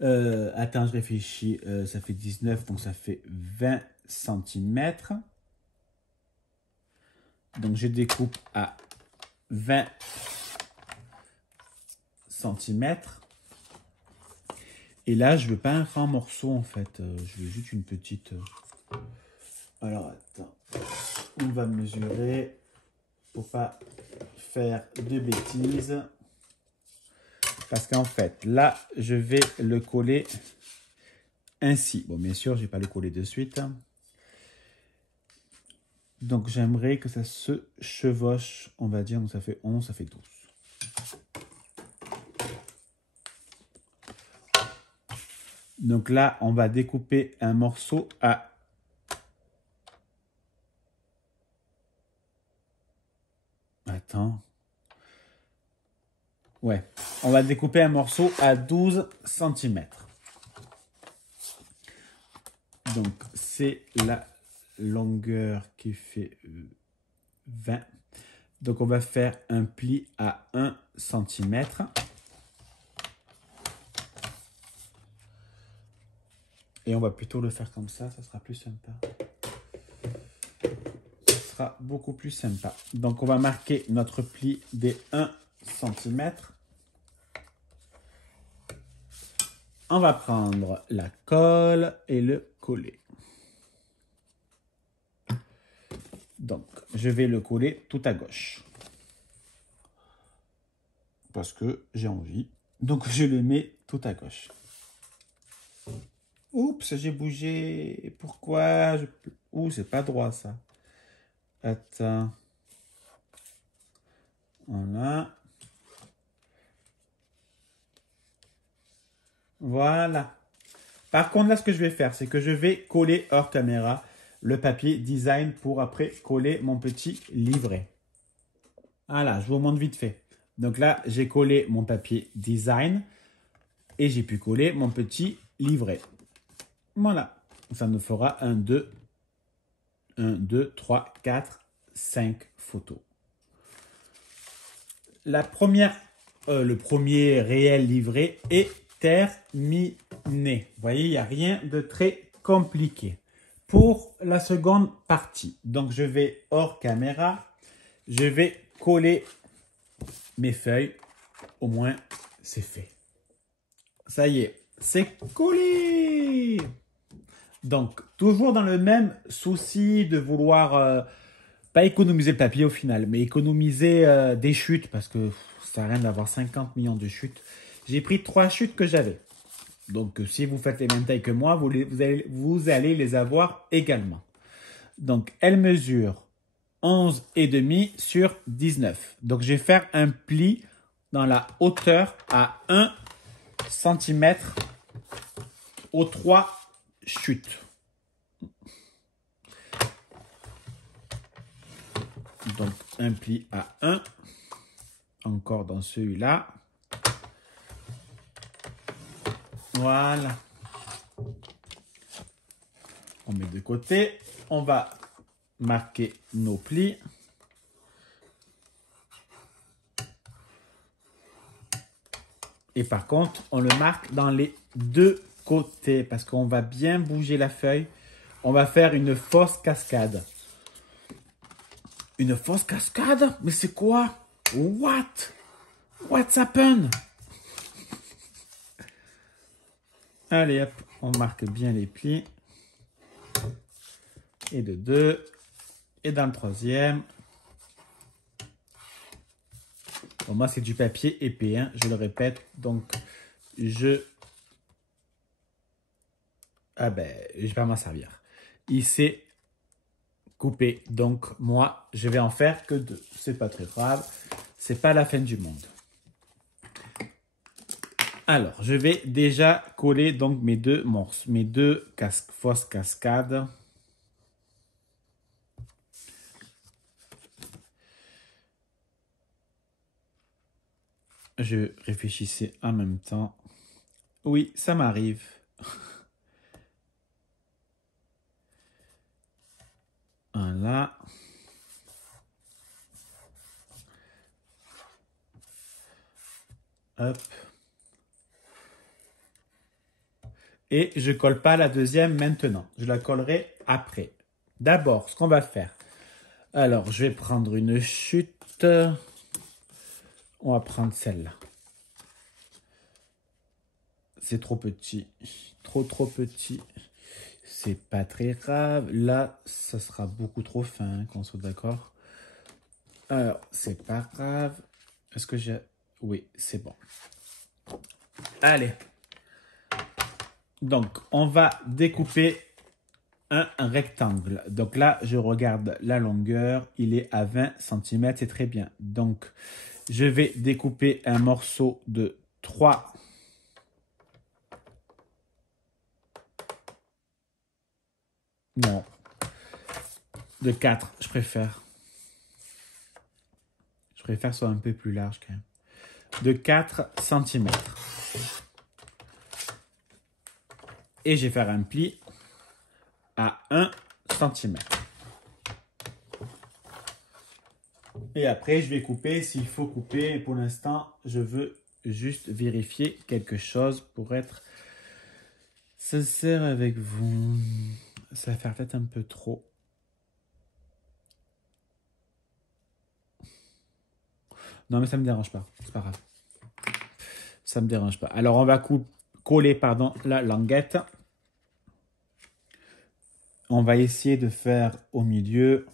attends, je réfléchis. Ça fait 19, donc ça fait 20 cm. Donc, je découpe à 20 cm. Et là, je veux pas un grand morceau, en fait. Je veux juste une petite... Alors, attends. On va mesurer pour pas faire de bêtises. Parce qu'en fait, là, je vais le coller ainsi. Bon, bien sûr, je vais pas le coller de suite. Donc, j'aimerais que ça se chevauche, on va dire. Donc, ça fait 11, ça fait 12. Donc là, on va découper un morceau à... Attends. Ouais. On va découper un morceau à 12 cm. Donc, c'est la longueur qui fait 20. Donc, on va faire un pli à 1 cm. Et on va plutôt le faire comme ça sera plus sympa. Ça sera beaucoup plus sympa. Donc, on va marquer notre pli des 1 cm. On va prendre la colle et le coller. Donc, je vais le coller tout à gauche. Parce que j'ai envie. Donc, je le mets tout à gauche. Oups, j'ai bougé. Pourquoi je... Ouh, c'est pas droit, ça. Attends. Voilà. Voilà. Par contre, là, ce que je vais faire, c'est que je vais coller hors caméra le papier design pour après coller mon petit livret. Voilà, je vous montre vite fait. Donc là, j'ai collé mon papier design et j'ai pu coller mon petit livret. Voilà. Ça nous fera 1, 2, 3, 4, 5 photos. Le premier réel livret est terminé. Vous voyez, il n'y a rien de très compliqué. Pour la seconde partie, donc je vais hors caméra, je vais coller mes feuilles. Au moins, c'est fait. Ça y est, c'est collé. Donc, toujours dans le même souci de vouloir, pas économiser le papier au final, mais économiser des chutes, parce que ça sert à rien d'avoir 50 millions de chutes. J'ai pris 3 chutes que j'avais. Donc, si vous faites les mêmes tailles que moi, vous allez les avoir également. Donc, elle mesure 11,5 sur 19. Donc, je vais faire un pli dans la hauteur à 1 cm aux 3 chutes. Donc, un pli à 1. Encore dans celui-là. Voilà. On met de côté. On va marquer nos plis. Et par contre, on le marque dans les deux côtés parce qu'on va bien bouger la feuille. On va faire une fausse cascade. Une fausse cascade? Mais c'est quoi? What? What's happened? Allez hop, on marque bien les plis. Et de 2. Et dans le troisième. Bon, moi, c'est du papier épais, hein, je le répète. Donc, ah ben, je vais pas m'en servir. Il s'est coupé. Donc, moi, je vais en faire que 2. C'est pas très grave. C'est pas la fin du monde. Alors, je vais déjà coller donc mes deux morceaux, mes deux fausses cascades. Je réfléchissais en même temps. Oui, ça m'arrive. Voilà. Hop. Et je colle pas la deuxième maintenant. Je la collerai après. D'abord, ce qu'on va faire. Alors, je vais prendre une chute. On va prendre celle-là. C'est trop petit. Trop petit. C'est pas très grave. Là, ça sera beaucoup trop fin, hein, qu'on soit d'accord. Alors, c'est pas grave. Est-ce que j'ai... Oui, c'est bon. Allez. Donc, on va découper un rectangle. Donc là, je regarde la longueur. Il est à 20 cm. C'est très bien. Donc, je vais découper un morceau de 3. Non. De 4, je préfère. Je préfère que ce soit un peu plus large quand même. De 4 cm. Et je vais faire un pli à 1 cm. Et après, je vais couper s'il faut couper. Pour l'instant, je veux juste vérifier quelque chose pour être sincère avec vous. Ça va faire peut-être un peu trop. Non, mais ça ne me dérange pas. C'est pas grave. Ça ne me dérange pas. Alors, on va coller la languette. On va essayer de faire au milieu.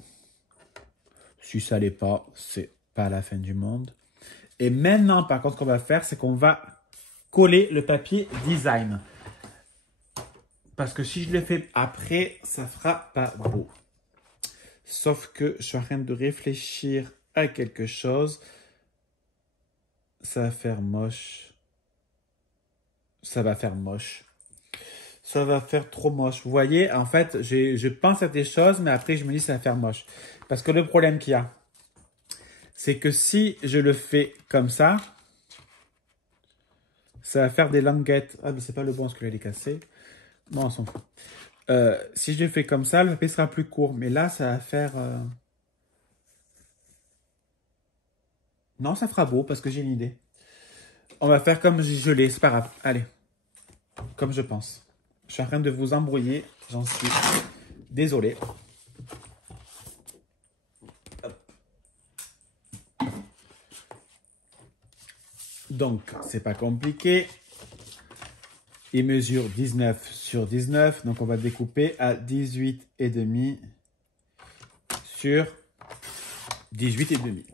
Si ça l'est pas, c'est pas la fin du monde. Et maintenant, par contre, ce qu'on va faire, c'est qu'on va coller le papier design. Parce que si je le fais après, ça fera pas beau. Sauf que je suis en train de réfléchir à quelque chose. Ça va faire moche. Ça va faire moche. Ça va faire trop moche. Vous voyez, en fait, je pense à des choses, mais après, je me dis ça va faire moche. Parce que le problème qu'il y a, c'est que si je le fais comme ça va faire des languettes. Ah, mais c'est pas le bon, parce que je l'ai cassé. Bon, on s'en fout. Si je le fais comme ça, le papier sera plus court. Mais là, ça va faire... Non, ça fera beau, parce que j'ai une idée. On va faire comme je l'ai, c'est pas grave. Allez, comme je pense. Je suis en train de vous embrouiller. J'en suis désolé. Donc, c'est pas compliqué. Il mesure 19 sur 19. Donc, on va découper à 18,5 sur 18,5.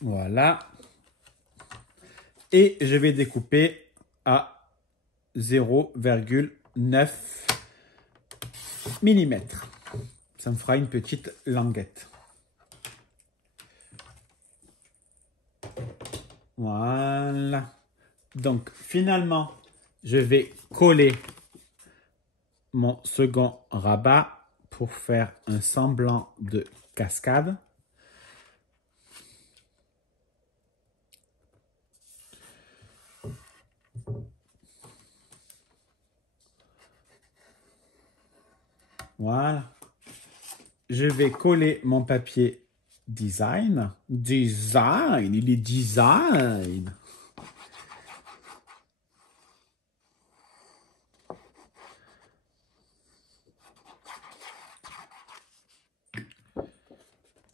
Voilà. Et je vais découper à 0,9 mm. Ça me fera une petite languette. Voilà. Donc, finalement, je vais coller mon second rabat pour faire un semblant de cascade. Voilà. Je vais coller mon papier design. Design, il est design.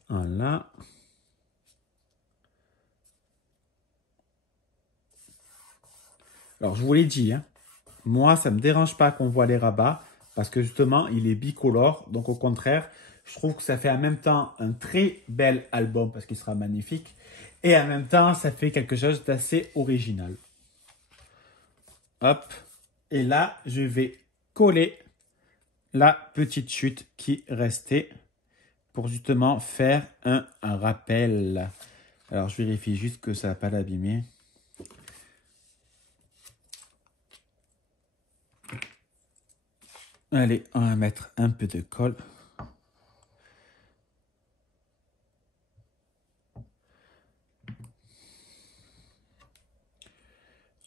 Voilà. Alors, je vous l'ai dit, hein, moi, ça ne me dérange pas qu'on voit les rabats parce que justement, il est bicolore. Donc, au contraire, je trouve que ça fait en même temps un très bel album parce qu'il sera magnifique. Et en même temps, ça fait quelque chose d'assez original. Hop. Et là, je vais coller la petite chute qui restait pour justement faire un rappel. Alors, je vérifie juste que ça n'a pas l'abîmer. Allez, on va mettre un peu de colle.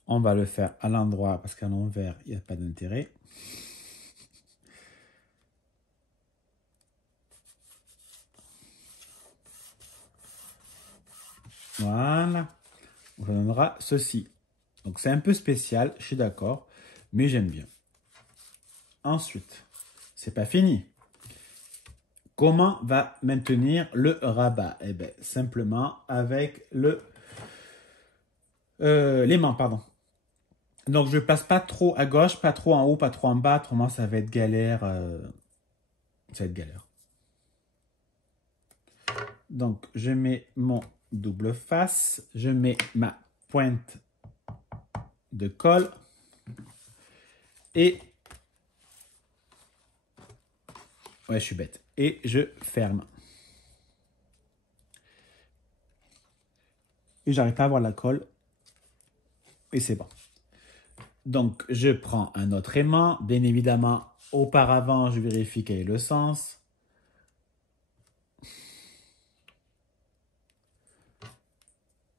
On va le faire à l'endroit parce qu'à l'envers, il n'y a pas d'intérêt. Voilà. Ça donnera ceci. Donc, c'est un peu spécial, je suis d'accord, mais j'aime bien. Ensuite, c'est pas fini. Comment va maintenir le rabat? Eh bien, simplement avec l'aimant, pardon. Donc, je ne place pas trop à gauche, pas trop en haut, pas trop en bas. Autrement, ça va être galère. Ça va être galère. Donc, je mets mon double face. Je mets ma pointe de colle. Et... ouais, je suis bête. Et je ferme. Et j'arrive pas à voir la colle. Et c'est bon. Donc, je prends un autre aimant. Bien évidemment, auparavant, je vérifie quel est le sens.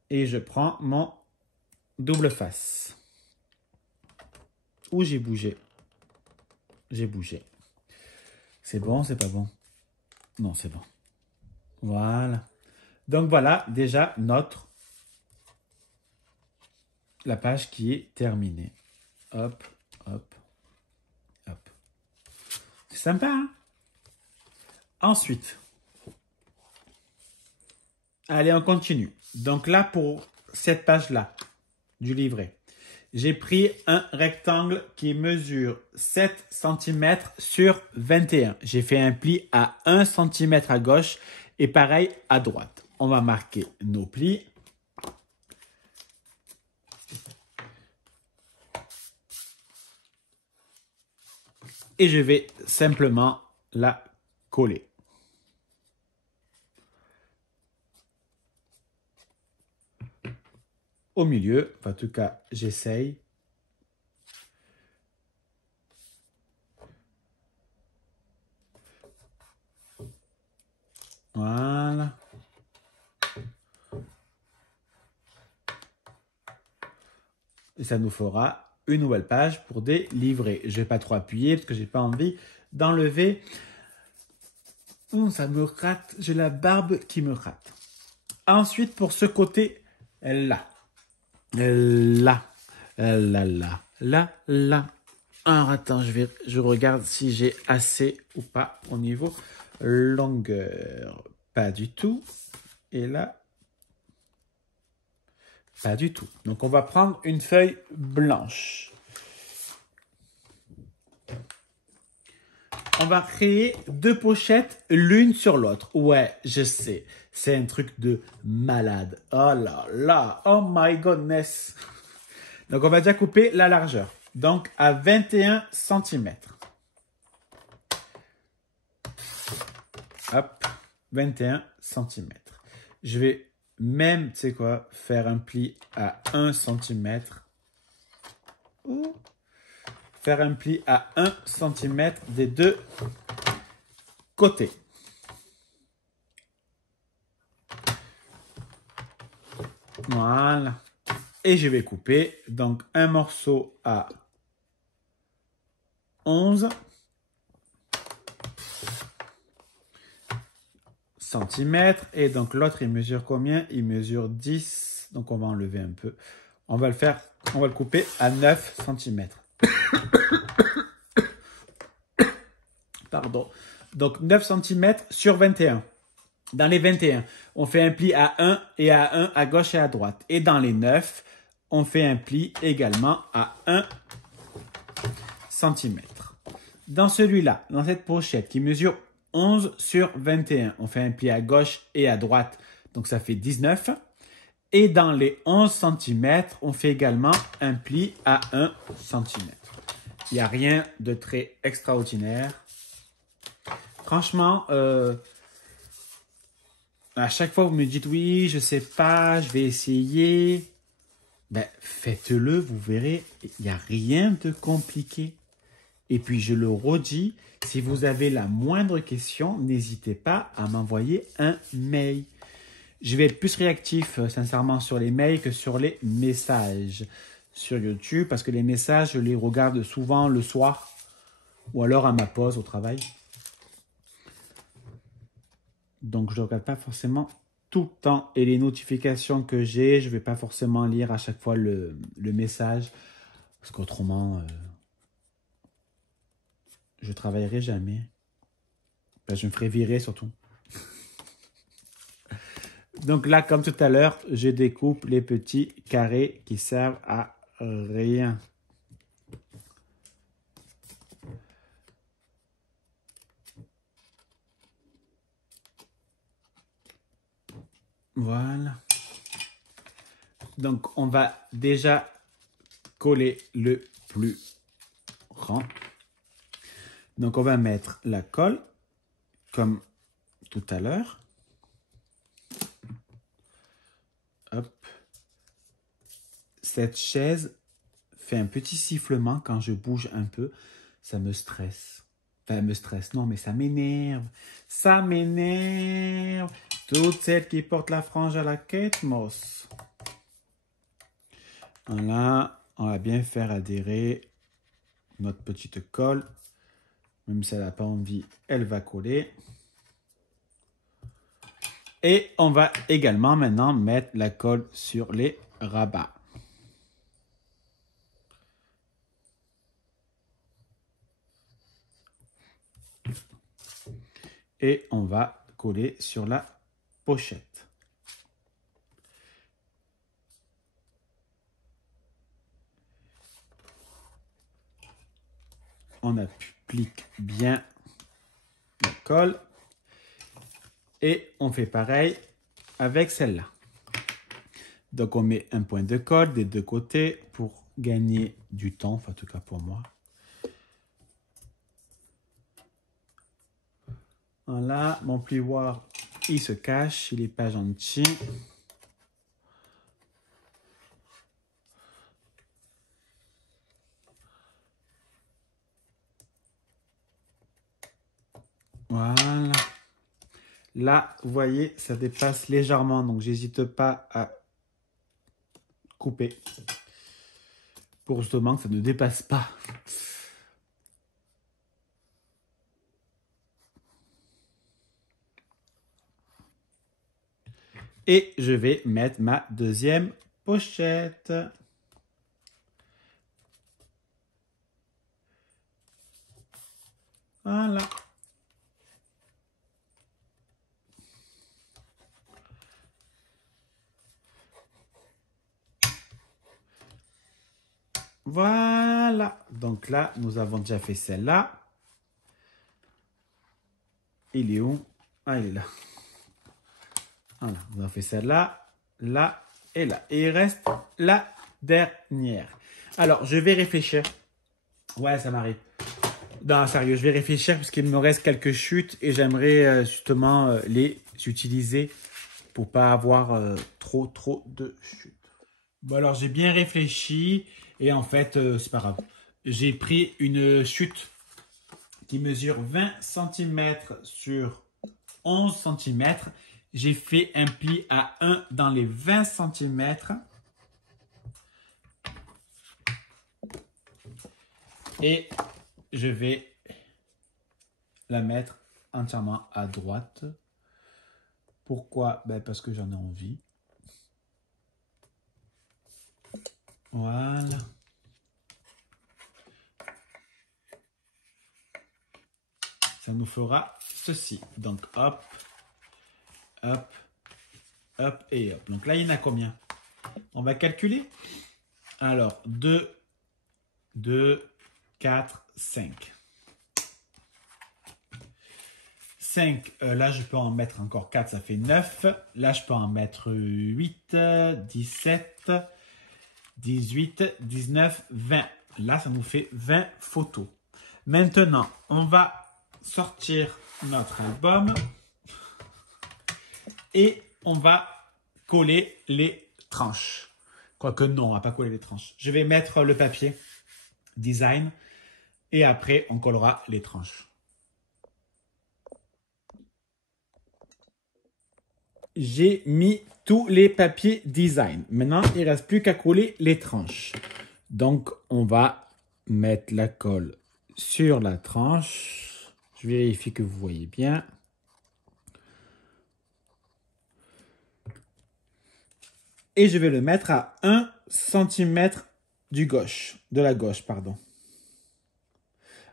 Et je prends mon double face. Où j'ai bougé? J'ai bougé. C'est bon, c'est pas bon? Non, c'est bon. Voilà. Donc, voilà déjà la page qui est terminée. Hop, hop, hop. C'est sympa, hein? Ensuite, allez, on continue. Donc là, pour cette page-là du livret, j'ai pris un rectangle qui mesure 7 cm sur 21. J'ai fait un pli à 1 cm à gauche et pareil à droite. On va marquer nos plis. Et je vais simplement la coller. Au milieu, enfin, en tout cas, j'essaye. Voilà. Et ça nous fera une nouvelle page pour des livrets. Je ne vais pas trop appuyer parce que je n'ai pas envie d'enlever. Ça me rate. J'ai la barbe qui me rate. Ensuite, pour ce côté-là. Là. Là. Alors, attends, je regarde si j'ai assez ou pas au niveau longueur. Pas du tout. Et là, pas du tout. Donc, on va prendre une feuille blanche. On va créer 2 pochettes l'une sur l'autre. Ouais, je sais. C'est un truc de malade. Oh là là. Oh my goodness. Donc, on va déjà couper la largeur. Donc, à 21 cm. Hop, 21 cm. Je vais même, tu sais quoi, faire un pli à 1 cm. Ou faire un pli à 1 cm des deux côtés. Voilà. Et je vais couper donc un morceau à 11 cm. Et donc l'autre, il mesure combien? Il mesure 10. Donc on va enlever un peu. On va le couper à 9 cm. Pardon. Donc 9 cm sur 21. Dans les 21, on fait un pli à 1 et à 1 à gauche et à droite. Et dans les 9, on fait un pli également à 1 cm. Dans celui-là, dans cette pochette qui mesure 11 sur 21, on fait un pli à gauche et à droite. Donc ça fait 19. Et dans les 11 cm, on fait également un pli à 1 cm. Il n'y a rien de très extraordinaire. Franchement, à chaque fois, vous me dites, oui, je sais pas, je vais essayer. Ben, faites-le, vous verrez, il n'y a rien de compliqué. Et puis, je le redis, si vous avez la moindre question, n'hésitez pas à m'envoyer un mail. Je vais être plus réactif, sincèrement, sur les mails que sur les messages sur YouTube, parce que les messages, je les regarde souvent le soir ou alors à ma pause au travail. Donc, je ne regarde pas forcément tout le temps et les notifications que j'ai, je ne vais pas forcément lire à chaque fois le message. Parce qu'autrement, je ne travaillerai jamais. Ben, je me ferai virer surtout. Donc là, comme tout à l'heure, je découpe les petits carrés qui servent à rien. Voilà. Donc, on va déjà coller le plus grand. Donc, on va mettre la colle, comme tout à l'heure. Hop. Cette chaise fait un petit sifflement quand je bouge un peu. Ça me stresse. Enfin, me stresse, non, mais ça m'énerve. Ça m'énerve. Toutes celles qui portent la frange à la Kate Moss. Voilà, on va bien faire adhérer notre petite colle. Même si elle n'a pas envie, elle va coller. Et on va également maintenant mettre la colle sur les rabats. Et on va coller sur la pochette. On applique bien la colle. Et on fait pareil avec celle-là. Donc on met un point de colle des deux côtés pour gagner du temps, enfin en tout cas pour moi. Voilà, mon plioir, il se cache, il n'est pas gentil. Voilà. Là, vous voyez, ça dépasse légèrement, donc j'hésite pas à couper pour justement que ça ne dépasse pas. Et je vais mettre ma deuxième pochette. Voilà. Voilà. Donc là, nous avons déjà fait celle-là. Il est où? Ah, il est là. Voilà, on a fait celle-là, là et là. Et il reste la dernière. Alors, je vais réfléchir. Ouais, ça m'arrive. Non, sérieux, je vais réfléchir parce qu'il me reste quelques chutes et j'aimerais justement les utiliser pour pas avoir trop de chutes. Bon, alors j'ai bien réfléchi et en fait, c'est pas grave. J'ai pris une chute qui mesure 20 cm sur 11 cm. J'ai fait un pli à 1 dans les 20 cm. Et je vais la mettre entièrement à droite. Pourquoi? Ben parce que j'en ai envie. Voilà. Ça nous fera ceci. Donc hop, hop, hop et hop. Donc là, il y en a combien? On va calculer. Alors, 2, 4, 5. 5, là je peux en mettre encore 4, ça fait 9. Là je peux en mettre 8, 17, 18, 19, 20. Là ça nous fait 20 photos. Maintenant, on va sortir notre album et on va coller les tranches. Quoique non, on ne va pas coller les tranches. Je vais mettre le papier design et après on collera les tranches. J'ai mis tous les papiers design. Maintenant, il ne reste plus qu'à coller les tranches. Donc, on va mettre la colle sur la tranche. Je vérifie que vous voyez bien. Et je vais le mettre à 1 centimètre de la gauche, pardon.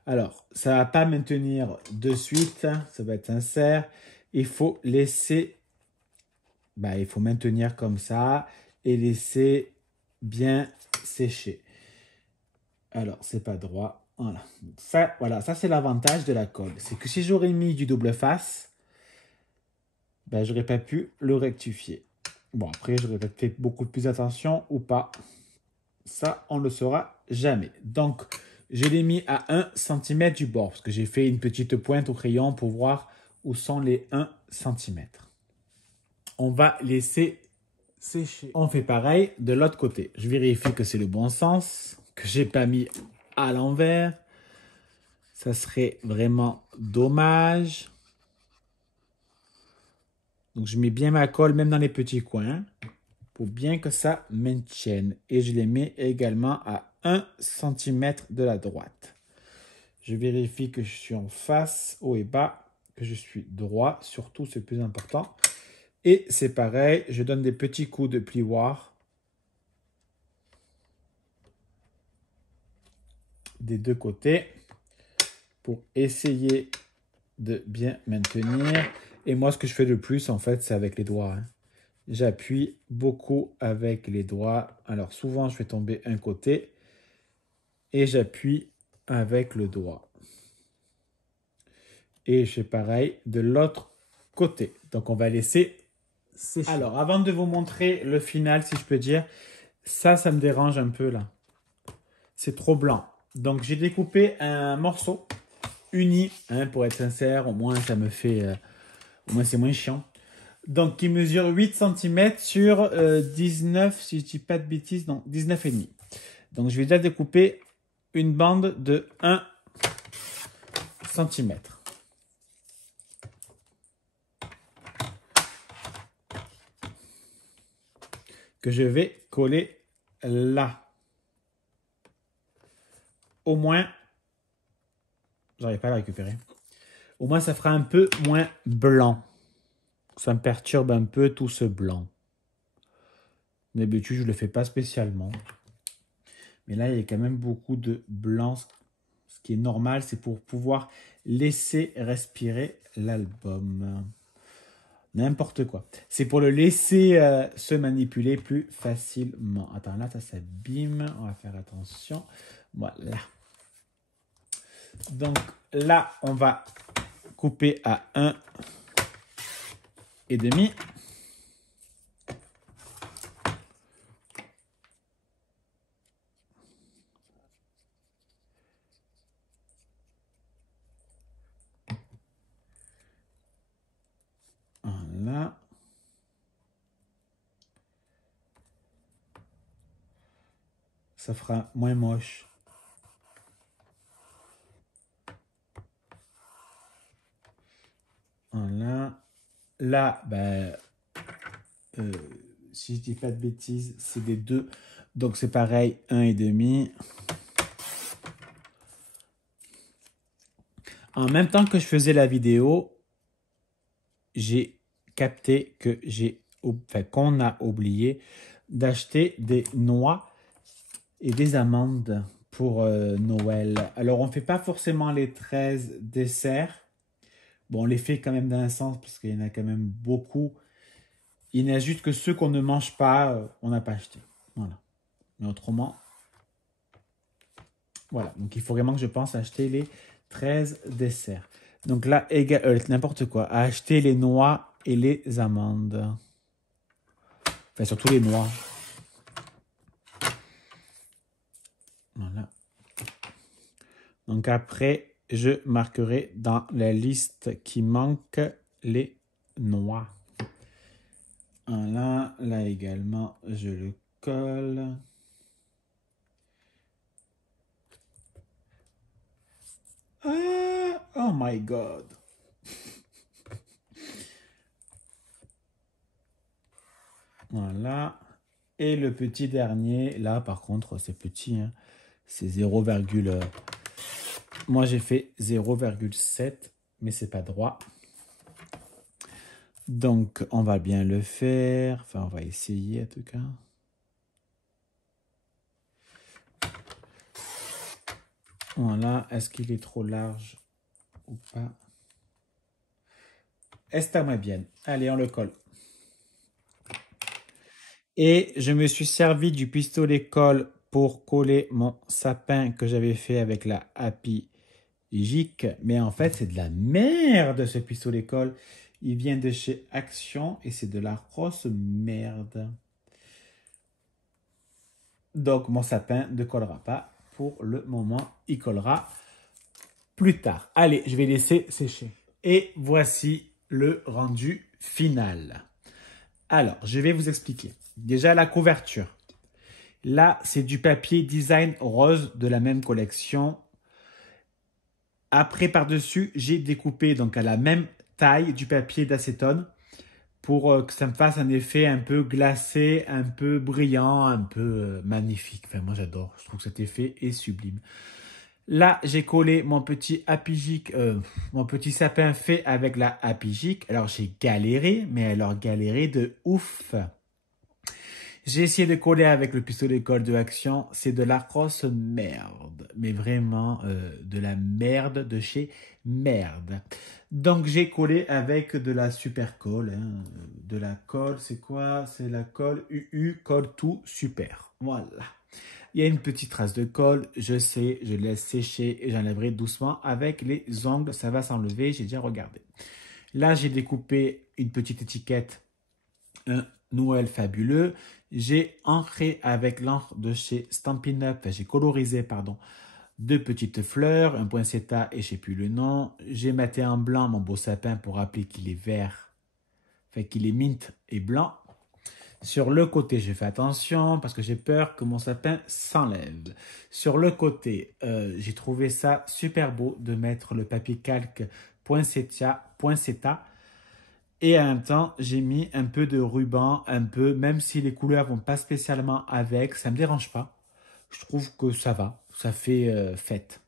Alors, ça ne va pas maintenir de suite, ça va être sincère. Il faut laisser, il faut maintenir comme ça et laisser bien sécher. Alors, c'est pas droit. Voilà, ça c'est l'avantage de la colle. C'est que si j'aurais mis du double face, j'aurais pas pu le rectifier. Bon, après, j'aurais peut-être fait beaucoup plus attention ou pas. Ça, on ne le saura jamais. Donc, je l'ai mis à 1 cm du bord parce que j'ai fait une petite pointe au crayon pour voir où sont les 1 cm. On va laisser sécher. On fait pareil de l'autre côté. Je vérifie que c'est le bon sens, que j'ai pas mis à l'envers. Ça serait vraiment dommage. Donc, je mets bien ma colle, même dans les petits coins, pour bien que ça maintienne. Et je les mets également à 1 cm de la droite. Je vérifie que je suis en face, haut et bas, que je suis droit. Surtout, c'est le plus important. Et c'est pareil, je donne des petits coups de plioir des deux côtés pour essayer de bien maintenir. Et moi, ce que je fais le plus, en fait, c'est avec les doigts. J'appuie beaucoup avec les doigts. Alors, souvent, je fais tomber un côté et j'appuie avec le doigt. Et je fais pareil de l'autre côté. Donc, on va laisser sécher. Alors, avant de vous montrer le final, si je peux dire, ça me dérange un peu là. C'est trop blanc. Donc, j'ai découpé un morceau uni, pour être sincère. Au moins, ça me fait... au moins, c'est moins chiant. Donc, qui mesure 8 cm sur 19, si je ne dis pas de bêtises, non, 19,5. Donc, je vais déjà découper une bande de 1 cm. Que je vais coller là. Au moins, j'arrive pas à la récupérer. Au moins, ça fera un peu moins blanc. Ça me perturbe un peu tout ce blanc. D'habitude, je ne le fais pas spécialement. Mais là, il y a quand même beaucoup de blanc. Ce qui est normal, c'est pour pouvoir laisser respirer l'album. N'importe quoi. C'est pour le laisser se manipuler plus facilement. Attends, là, ça s'abîme. On va faire attention. Voilà. Donc là, on va couper à 1,5. Voilà. Ça fera moins moche. Voilà. Là, si je dis pas de bêtises, c'est des 2. Donc, c'est pareil, 1,5. En même temps que je faisais la vidéo, j'ai capté que qu'on a oublié d'acheter des noix et des amandes pour Noël. Alors, on ne fait pas forcément les 13 desserts. Bon, on les fait quand même dans un sens parce qu'il y en a quand même beaucoup. Il n'y a juste que ceux qu'on ne mange pas, on n'a pas acheté. Voilà. Mais autrement, voilà. Donc, il faut vraiment que je pense à acheter les 13 desserts. Donc là, n'importe quoi. À acheter les noix et les amandes. Enfin, surtout les noix. Voilà. Donc après, je marquerai dans la liste qui manque les noix. Voilà, là également, je le colle. Ah, oh my God. Voilà. Et le petit dernier, là par contre, c'est petit, hein. C'est 0, moi j'ai fait 0,7, mais c'est pas droit. Donc, on va bien le faire. Enfin, on va essayer en tout cas. Voilà. Est-ce qu'il est trop large ou pas? Está muy bien. Allez, on le colle. Et je me suis servi du pistolet colle pour coller mon sapin que j'avais fait avec la Happy Gic. Mais en fait, c'est de la merde ce pistolet colle. Il vient de chez Action et c'est de la grosse merde. Donc mon sapin ne collera pas pour le moment. Il collera plus tard. Allez, je vais laisser sécher. Et voici le rendu final. Alors, je vais vous expliquer. Déjà, la couverture. Là, c'est du papier design rose de la même collection. Après, par-dessus, j'ai découpé donc à la même taille du papier d'acétone pour que ça me fasse un effet un peu glacé, un peu brillant, un peu magnifique. Enfin, moi, j'adore. Je trouve que cet effet est sublime. Là, j'ai collé mon petit mon petit sapin fait avec la Happy Gic. Alors, j'ai galéré, mais alors galéré de ouf. J'ai essayé de coller avec le pistolet colle de Action. C'est de la grosse merde. Mais vraiment de la merde de chez merde. Donc j'ai collé avec de la super colle. Hein. De la colle, c'est quoi? C'est la colle UU Colle Tout Super. Voilà. Il y a une petite trace de colle. Je sais, je laisse sécher et j'enlèverai doucement avec les ongles. Ça va s'enlever, j'ai déjà regardé. Là, j'ai découpé une petite étiquette. Un Noël fabuleux. J'ai ancré avec l'encre de chez Stampin' Up, j'ai colorisé, pardon, deux petites fleurs, un poinsettia et je sais plus le nom. J'ai maté en blanc mon beau sapin pour rappeler qu'il est vert, enfin qu'il est mint et blanc. Sur le côté, j'ai fait attention parce que j'ai peur que mon sapin s'enlève. Sur le côté, j'ai trouvé ça super beau de mettre le papier calque poinsettia. Et en même temps, j'ai mis un peu de ruban, même si les couleurs vont pas spécialement avec, ça me dérange pas. Je trouve que ça va, ça fait fête.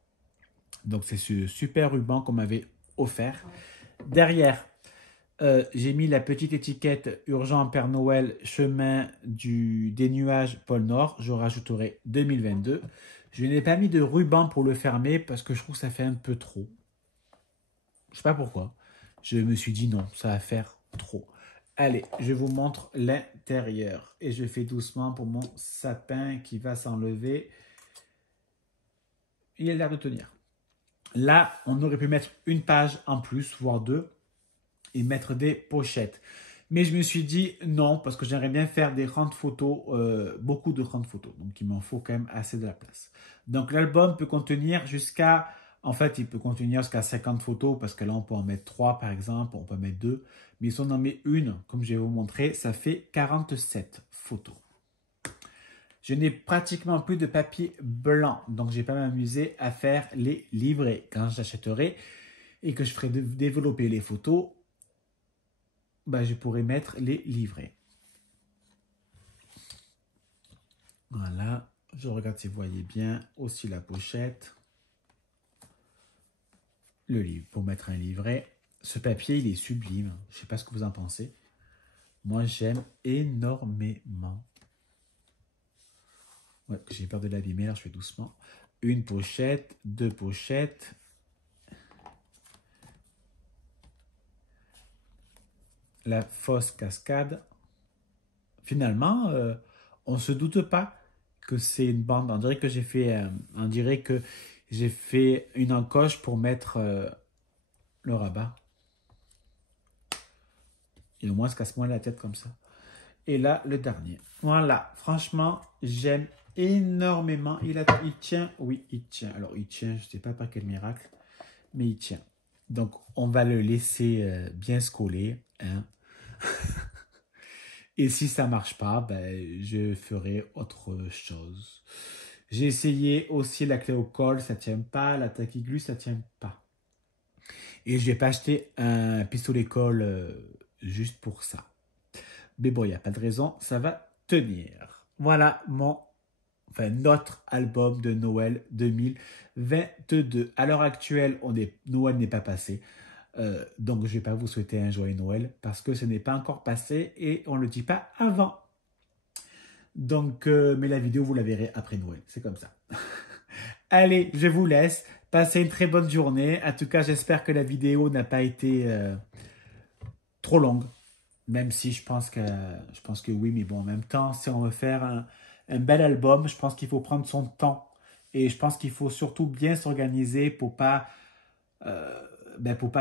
Donc c'est ce super ruban qu'on m'avait offert. Derrière, j'ai mis la petite étiquette Urgent Père Noël, chemin des nuages pôle Nord. Je rajouterai 2022. Je n'ai pas mis de ruban pour le fermer parce que je trouve que ça fait un peu trop. Je sais pas pourquoi. Je me suis dit non, ça va faire trop. Allez, je vous montre l'intérieur. Et je fais doucement pour mon sapin qui va s'enlever. Il a l'air de tenir. Là, on aurait pu mettre une page en plus, voire deux, et mettre des pochettes. Mais je me suis dit non, parce que j'aimerais bien faire des grandes photos, beaucoup de grandes photos. Donc, il m'en faut quand même assez de la place. Donc, l'album peut contenir jusqu'à... En fait, il peut contenir jusqu'à 50 photos, parce que là, on peut en mettre 3, par exemple, on peut en mettre 2. Mais si on en met une, comme je vais vous montrer, ça fait 47 photos. Je n'ai pratiquement plus de papier blanc, donc je vais pas m'amuser à faire les livrets. Quand j'achèterai et que je ferai développer les photos, bah, je pourrai mettre les livrets. Voilà, je regarde si vous voyez bien. Aussi la pochette. Le livre, pour mettre un livret. Ce papier, il est sublime. Je ne sais pas ce que vous en pensez. Moi, j'aime énormément. Ouais, j'ai peur de l'abîmer, alors je fais doucement. Une pochette, deux pochettes. La fausse cascade. Finalement, on ne se doute pas que c'est une bande. On dirait que j'ai fait une encoche pour mettre le rabat. Et au moins, se casse moins la tête comme ça. Et là, le dernier. Voilà, franchement, j'aime énormément. Il tient, oui, il tient. Alors, il tient, je ne sais pas par quel miracle, mais il tient. Donc, on va le laisser bien se coller. Hein. Et si ça ne marche pas, ben, je ferai autre chose. J'ai essayé aussi la clé au col, ça ne tient pas. La taquiglu, ça ne tient pas. Et je vais pas acheter un pistolet colle juste pour ça. Mais bon, il n'y a pas de raison, ça va tenir. Voilà notre album de Noël 2022. À l'heure actuelle, Noël n'est pas passé. Donc, je ne vais pas vous souhaiter un joyeux Noël parce que ce n'est pas encore passé et on ne le dit pas avant. Donc, mais la vidéo, vous la verrez après Noël. C'est comme ça. Allez, je vous laisse. Passez une très bonne journée. En tout cas, j'espère que la vidéo n'a pas été trop longue. Même si je pense que oui, mais bon, en même temps, si on veut faire un bel album, je pense qu'il faut prendre son temps. Et je pense qu'il faut surtout bien s'organiser pour pas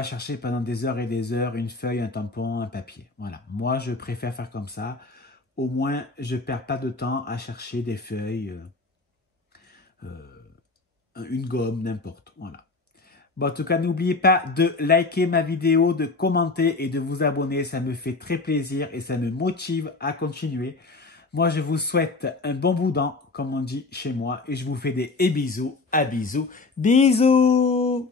chercher pendant des heures et des heures une feuille, un tampon, un papier. Voilà. Moi, je préfère faire comme ça. Au moins, je ne perds pas de temps à chercher des feuilles, une gomme, n'importe. Voilà. Bon, en tout cas, n'oubliez pas de liker ma vidéo, de commenter et de vous abonner. Ça me fait très plaisir et ça me motive à continuer. Moi, je vous souhaite un bon boudin, comme on dit chez moi. Et je vous fais des bisous. À bisous. Bisous!